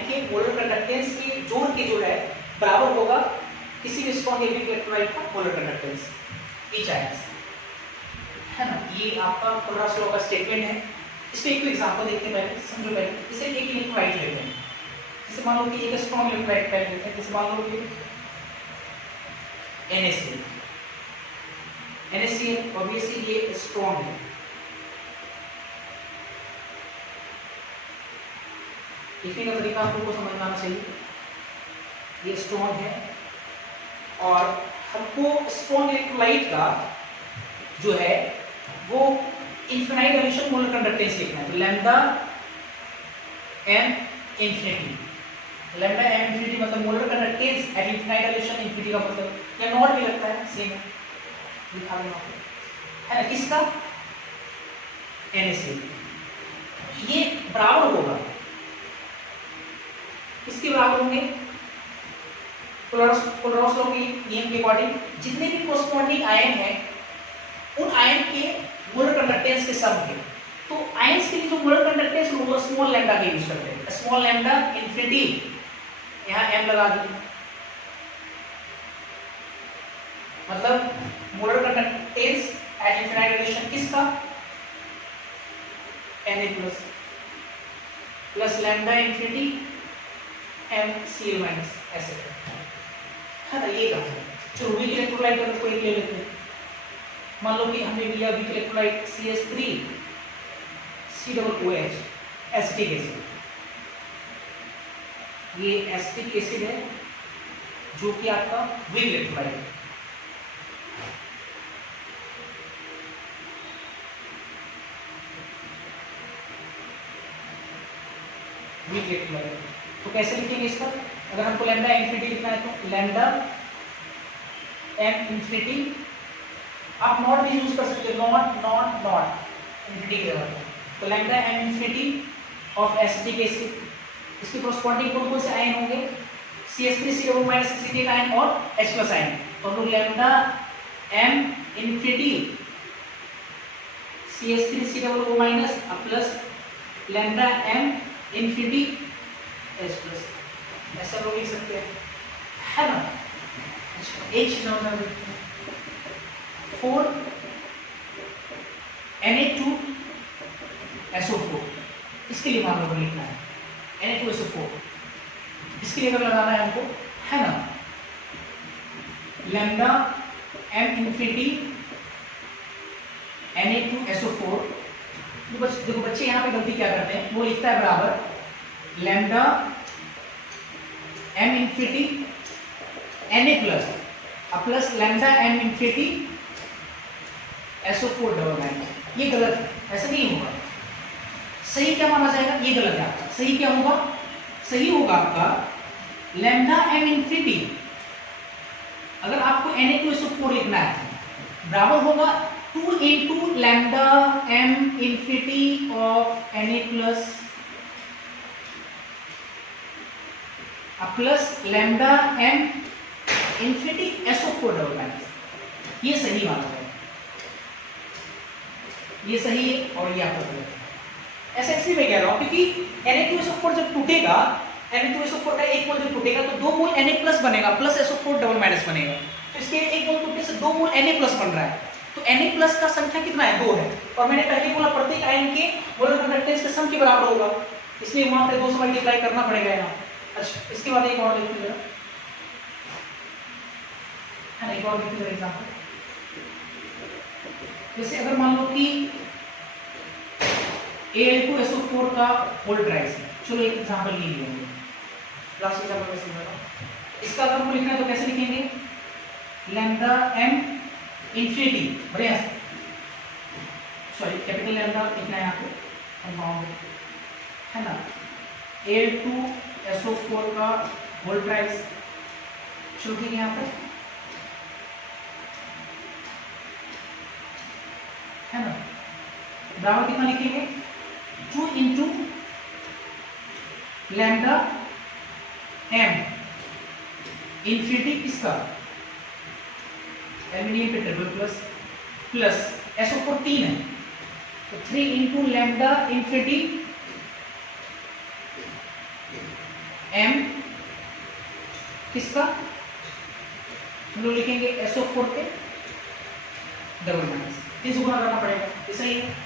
के मोलर कंडक्टेंस के जोड़ के जो है बराबर होगा किसी भी स्ट्रॉन्ग या वीक इलेक्ट्रोलाइट का मोलर कंडक्टेंस ईच आयन, है ना। ये आपका कोलरास लॉ का स्टेटमेंट है। इसमें एक एग्जांपल देखते हैं, पहले समझो। पहले इसे एक इलेक्ट्रोलाइट लेते हैं, जैसे मान लो कि एक स्ट्रॉन्ग इलेक्ट्रोलाइट पहले लेते हैं, जैसे मान लो कि NaCl ऑब्वियसली ये स्ट्रॉन्ग है, लिखने का तरीका आपको समझना आना चाहिए। ये स्ट्रॉन्ग है और हमको स्ट्रॉन्ग इलेक्ट्रोलाइट का जो है वो इनफिनाइट एडिशन मोलर कंडक्टेंस लिखना है। तो lambda m infinity, lambda m infinity मतलब molar conductance at infinite addition, infinity का मतलब या नॉट भी लगता है, सेम है, लिखा है ना। किसका? NaCl। ये बराबर होगा, किसके बराबर होंगे? कोलरास लॉ के नियम के अकॉर्डिंग जितने भी कोरस्पॉन्डिंग आयन हैं उन आयन के मोलर कंडक्टेंस के सम के। तो आयंस के लिए जो मोलर कंडक्टेंस वो स्मॉल लैम्डा का यूज करते हैं, स्मॉल लैम्डा इंफिनिटी, यहाँ m लगा देंगे, मतलब molar conductance at infinite addition किसका? Na plus lambda infinity MCl minus, ऐसे है ना। ये कहा जो वीक इलेक्ट्रोलाइट का कोई ले लेते हैं, मान लो कि हमने लिया weak electrolyte CH3COOH acetic acid. ये एसिटिक एसिड है जो कि आपका वीक इलेक्ट्रोलाइट है। वीक इलेक्ट्रोलाइट तो कैसे लिखेंगे इसका? अगर हमको लैम्डा इंफिनिटी लिखना है तो लैम्डा m इंफिनिटी, आप नॉट भी यूज कर सकते हो, नॉट इंफिनिटी के बराबर। तो lambda m infinity of acetic acid, इसके कोरस्पॉन्डिंग कौन कौन से आयन होंगे? CH3COO माइनस एसिटिक आयन और H+ आयन। तो हम लोग lambda m infinity CH3COO minus plus lambda m infinity H+, ऐसा लोग लिख सकते हैं, है ना। एक चीज और 4 Na2SO4, इसके लिए मान लो लिखना है Na2SO4, इसके लिए अगर लगाना है हमको, है ना, लैम्डा m इंफिनिटी Na2SO4। देखो बच्चे यहाँ पे गलती क्या करते हैं, वो लिखता है बराबर lambda m infinity Na plus lambda m infinity SO4 double minus. ये गलत है, ऐसा नहीं होगा। सही क्या माना जाएगा? ये गलत है आपका। सही क्या होगा? सही होगा आपका लैम्डा m इंफिनिटी, अगर आपको Na2SO4 लिखना है बराबर होगा 2 into lambda m infinity of Na plus lambda m infinity SO4 double minus. ये सही माना है, ये सही है और ये आपका गलत है। ऐसा इसलिए मैं कह रहा हूं क्योंकि Na2SO4 जब टूटेगा, Na2SO4 का एक मोल जब टूटेगा तो 2 मोल Na+ बनेगा प्लस SO4 डबल माइनस बनेगा। तो इसके एक मोल टूटने से 2 मोल Na+ बन रहा है। तो Na+ का संख्या कितना है? 2 है। और मैंने पहले बोला प्रत्येक आयन के मोलर कंडक्टेंस के सम के बराबर होगा, इसलिए वहां पे 2 से मल्टीप्लाई करना पड़ेगा यहाँ। अच्छा, इसके बाद एक और देखिए जरा, है ना, एक और देखिए जरा एग्जाम्पल। जैसे अगर मान लो कि Al2SO4 का होल ट्राइस है, चलो एक एग्जाम्पल ये लेंगे, लास्ट एग्जाम्पल में समझा। इसका अगर हमको लिखना है तो कैसे लिखेंगे, लैम्डा m इंफिनिटी, बढ़िया, सॉरी कैपिटल लैम्डा लिखना है यहाँ पे, कंपाउंड है ना, Al2SO4 का होल ट्राइस, चलो ठीक है यहाँ पे, है ना, बराबर कितना लिखेंगे, 2 इंटू लैम्डा m इंफिनिटी किसका, एल्यूमिनियम पे ट्रिपल प्लस, प्लस SO4 3 है तो 3 इंटू लैम्डा इंफिनिटी m किसका, हम लोग लिखेंगे SO4 पे डबल माइनस, 3 गुना करना पड़ेगा, ऐसा ही है।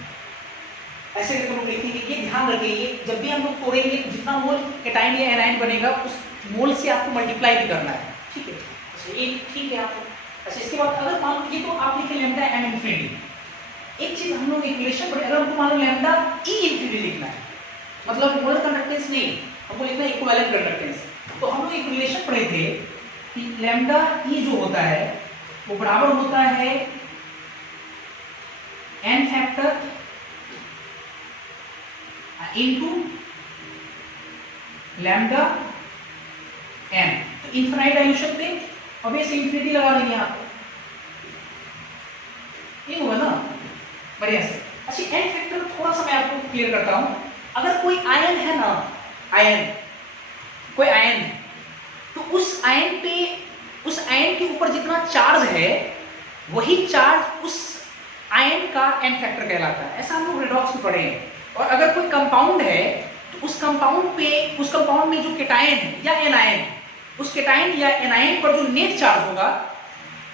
ऐसे करके हम लोग लिखेंगे, ये ध्यान रखिए, ये जब भी हम लोग तोड़ेंगे जितना मोल कैटायन या एनायन बनेगा उस मोल से आपको मल्टीप्लाई भी करना है, ठीक है, अच्छा ये ठीक है आपको। अच्छा इसके बाद अगर मान लो ये तो आप लिखे लैम्डा m इंफिनिटी, एक चीज हम लोग इक्वेशन पढ़े, अगर हमको मान लो लैम्डा e इंफिनिटी लिखना है, मतलब मोलर कंडक्टेंस नहीं, हमको लिखना है इक्विवेलेंट कंडक्टेंस, तो हम लोग एक रिलेशन पढ़े थे कि लैम्डा e जो होता है वो बराबर होता है n factor into lambda m, तो इनफिनाइट डाइल्यूशन पे अब ये इंफिनिटी लगा देंगे आप, ये होगा ना, बढ़िया से। अच्छा n फैक्टर थोड़ा सा मैं आपको क्लियर करता हूं, अगर कोई आयन है ना, आयन, कोई आयन है तो उस आयन पे, उस आयन के ऊपर जितना चार्ज है वही चार्ज उस आयन का n फैक्टर कहलाता है, ऐसा हम लोग रेडॉक्स में पढ़े हैं। और अगर कोई कंपाउंड है तो उस कंपाउंड पे, उस कंपाउंड में जो केटायन है या एनायन, उस केटायन या एनायन पर जो नेट चार्ज होगा,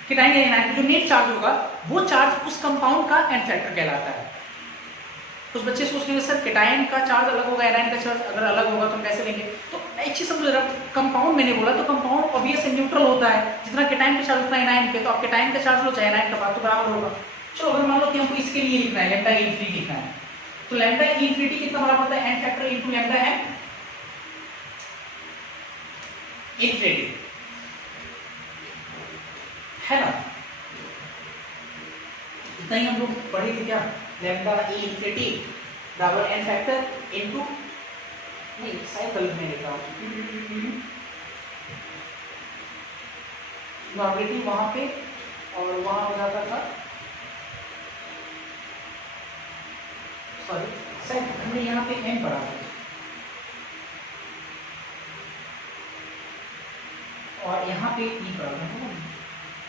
केटायन या एनायन पर जो नेट चार्ज होगा वो चार्ज उस कंपाउंड का n फैक्टर कहलाता है। कुछ बच्चे सोच रहे सर केटायन का चार्ज अलग होगा, एनायन का चार्ज अगर अलग होगा तो हम कैसे लेंगे, तो एक चीज समझ रहा, कंपाउंड मैंने बोला तो कंपाउंड ऑब्वियस न्यूट्रल होता है, जितना केटायन का चार्ज उतना एनायन पे, तो आप केटायन का चार्ज लो चाहे एनायन का, बात तो बराबर होगा। चलो अगर मान लो कि हमको इसके लिए लिखना है, लैम्डा इंफिनिटी लिखना है, तो लैम्डा इंफिनिटी कितना बराबर होता है n factor into lambda m infinity, है ना, इतना ही हम लोग पढ़े थे क्या, लैम्डा e इंफिनिटी बराबर n फैक्टर इनटू, नहीं साइकिल में लिखा हूं, नॉर्मेटिव वहां पे और वहां हो जाता था, सॉरी सर हमने यहाँ पे m पढ़ा था और यहाँ पे e पढ़ा था,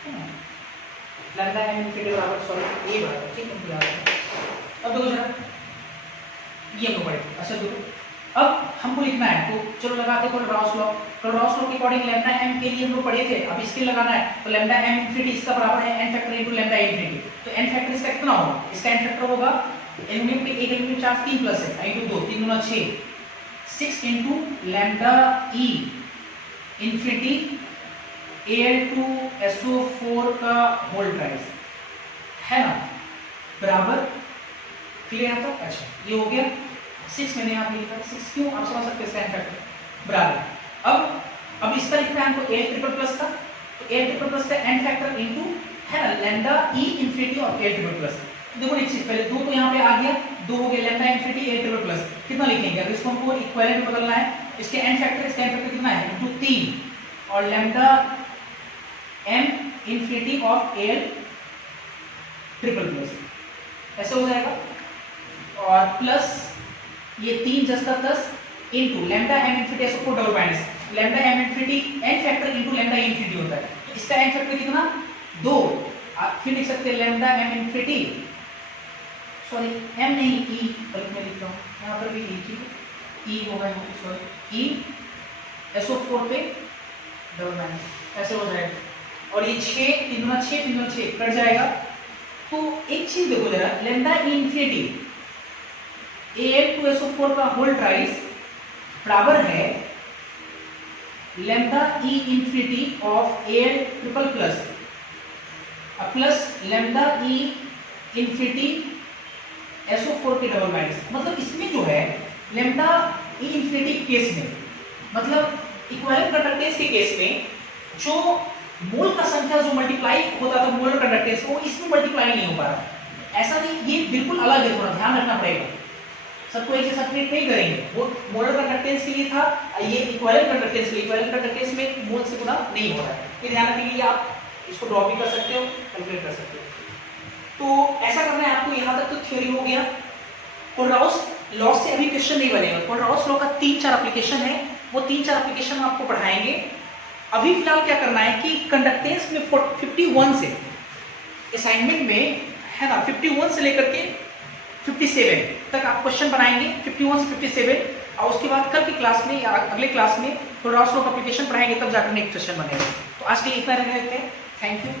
है ना, लैम्डा m इंफिनिटी बराबर, सॉरी a बराबर, ठीक है याद है। अब देखो जरा ये हम लोग पढ़े, अच्छा देखो अब हमको लिखना है तो चलो लगाते हैं क्वाड्रॉस लॉ, क्वाड्रॉस लॉ के अकॉर्डिंग लैम्डा m के लिए हम लोग पढ़े थे, अब इसके लगाना है तो लैम्डा m इंफिनिटी इसका बराबर है n factor into lambda infinity, तो n फैक्टर इसका कितना होगा, इसका n फैक्टर होगा, एल्यूमिनियम पे एक एल्यूमिनियम चार्ज 3 प्लस है, i2 2 3 गुना 6 into lambda e infinity Al2SO4 का होल ट्राइस, है ना, बराबर, क्लियर था। अच्छा ये हो गया 6, मैंने यहाँ पे लिखा 6 क्यों, आप समझ सकते हैं इसका n फैक्टर बराबर, अब इसका लिखना है हमको Al ट्रिपल प्लस का, तो Al ट्रिपल प्लस का n फैक्टर इनटू, है ना, lambda e infinity of Al triple plus, देखो एक चीज पहले 2 तो यहाँ पे आ गया, 2 हो गया lambda infinity Al triple plus, कितना लिखेंगे, अगर इसको हमको इक्विवेलेंट में बदलना है, इसके n फैक्टर, इसका n फैक्टर कितना है इनटू 3 और lambda m infinity of Al triple plus, ऐसे हो जाएगा, और प्लस ये 3 10 का 10 into lambda m infinity SO4 double minus lambda m infinity n factor into lambda infinity होता है, इसका n फैक्टर कितना 2, आप फिर लिख सकते हैं lambda m infinity, sorry m नहीं e, बल्कि मैं लिख रहा हूँ यहाँ पर भी e, ठीक है e होगा यहाँ पे, सॉरी e SO4 पे डबल माइनस, ऐसे हो जाएगा, और ये 6 3 गुना 6 3 गुना 6 कट जाएगा। तो एक चीज देखो जरा, लैम्डा इंफिनिटी Al2SO4 का होल ट्राइस बराबर है lambda E infinity of L triple plus plus lambda E infinity SO4 के डबल माइनस। मतलब इसमें जो है लैम्डा ई इंफिनिटी केस में, मतलब इक्विवेलेंट कंडक्टेंस के केस में जो मोल का संख्या जो मल्टीप्लाई होता था मोलर कंडक्टेंस वो इसमें मल्टीप्लाई नहीं हो पा रहा। ऐसा नहीं, ये बिल्कुल अलग है, थोड़ा ध्यान रखना पड़ेगा, सबको एक जैसा ट्रीट नहीं करेंगे। वो मोलर कंडक्टेंस के लिए था, ये इक्विवेलेंट कंडक्टेंस के लिए, इक्विवेलेंट कंडक्टेंस में मोल से गुणा नहीं हो रहा है, ये ध्यान रखने के लिए आप इसको ड्रॉ भी कर सकते हो, कैलकुलेट कर सकते हो। तो ऐसा करना है आपको। यहाँ तक तो थ्योरी हो गया। कोलराउस लॉ से अभी क्वेश्चन नहीं बनेगा। कोलराउस लॉ का 3-4 एप्लीकेशन है, वो 3-4 एप्लीकेशन हम आपको पढ़ाएंगे। अभी फिलहाल क्या करना है कि कंडक्टेंस में 51 से असाइनमेंट में है ना, 51 से लेकर के 57 तक आप क्वेश्चन बनाएंगे, 51 से 57, और उसके बाद कल की क्लास में या अगले क्लास में कोलराउस लॉ का एप्लीकेशन पढ़ाएंगे, तब जाकर नेक्स्ट क्वेश्चन बनेगा। तो आज के लिए इतना रहने देते हैं। Thank you.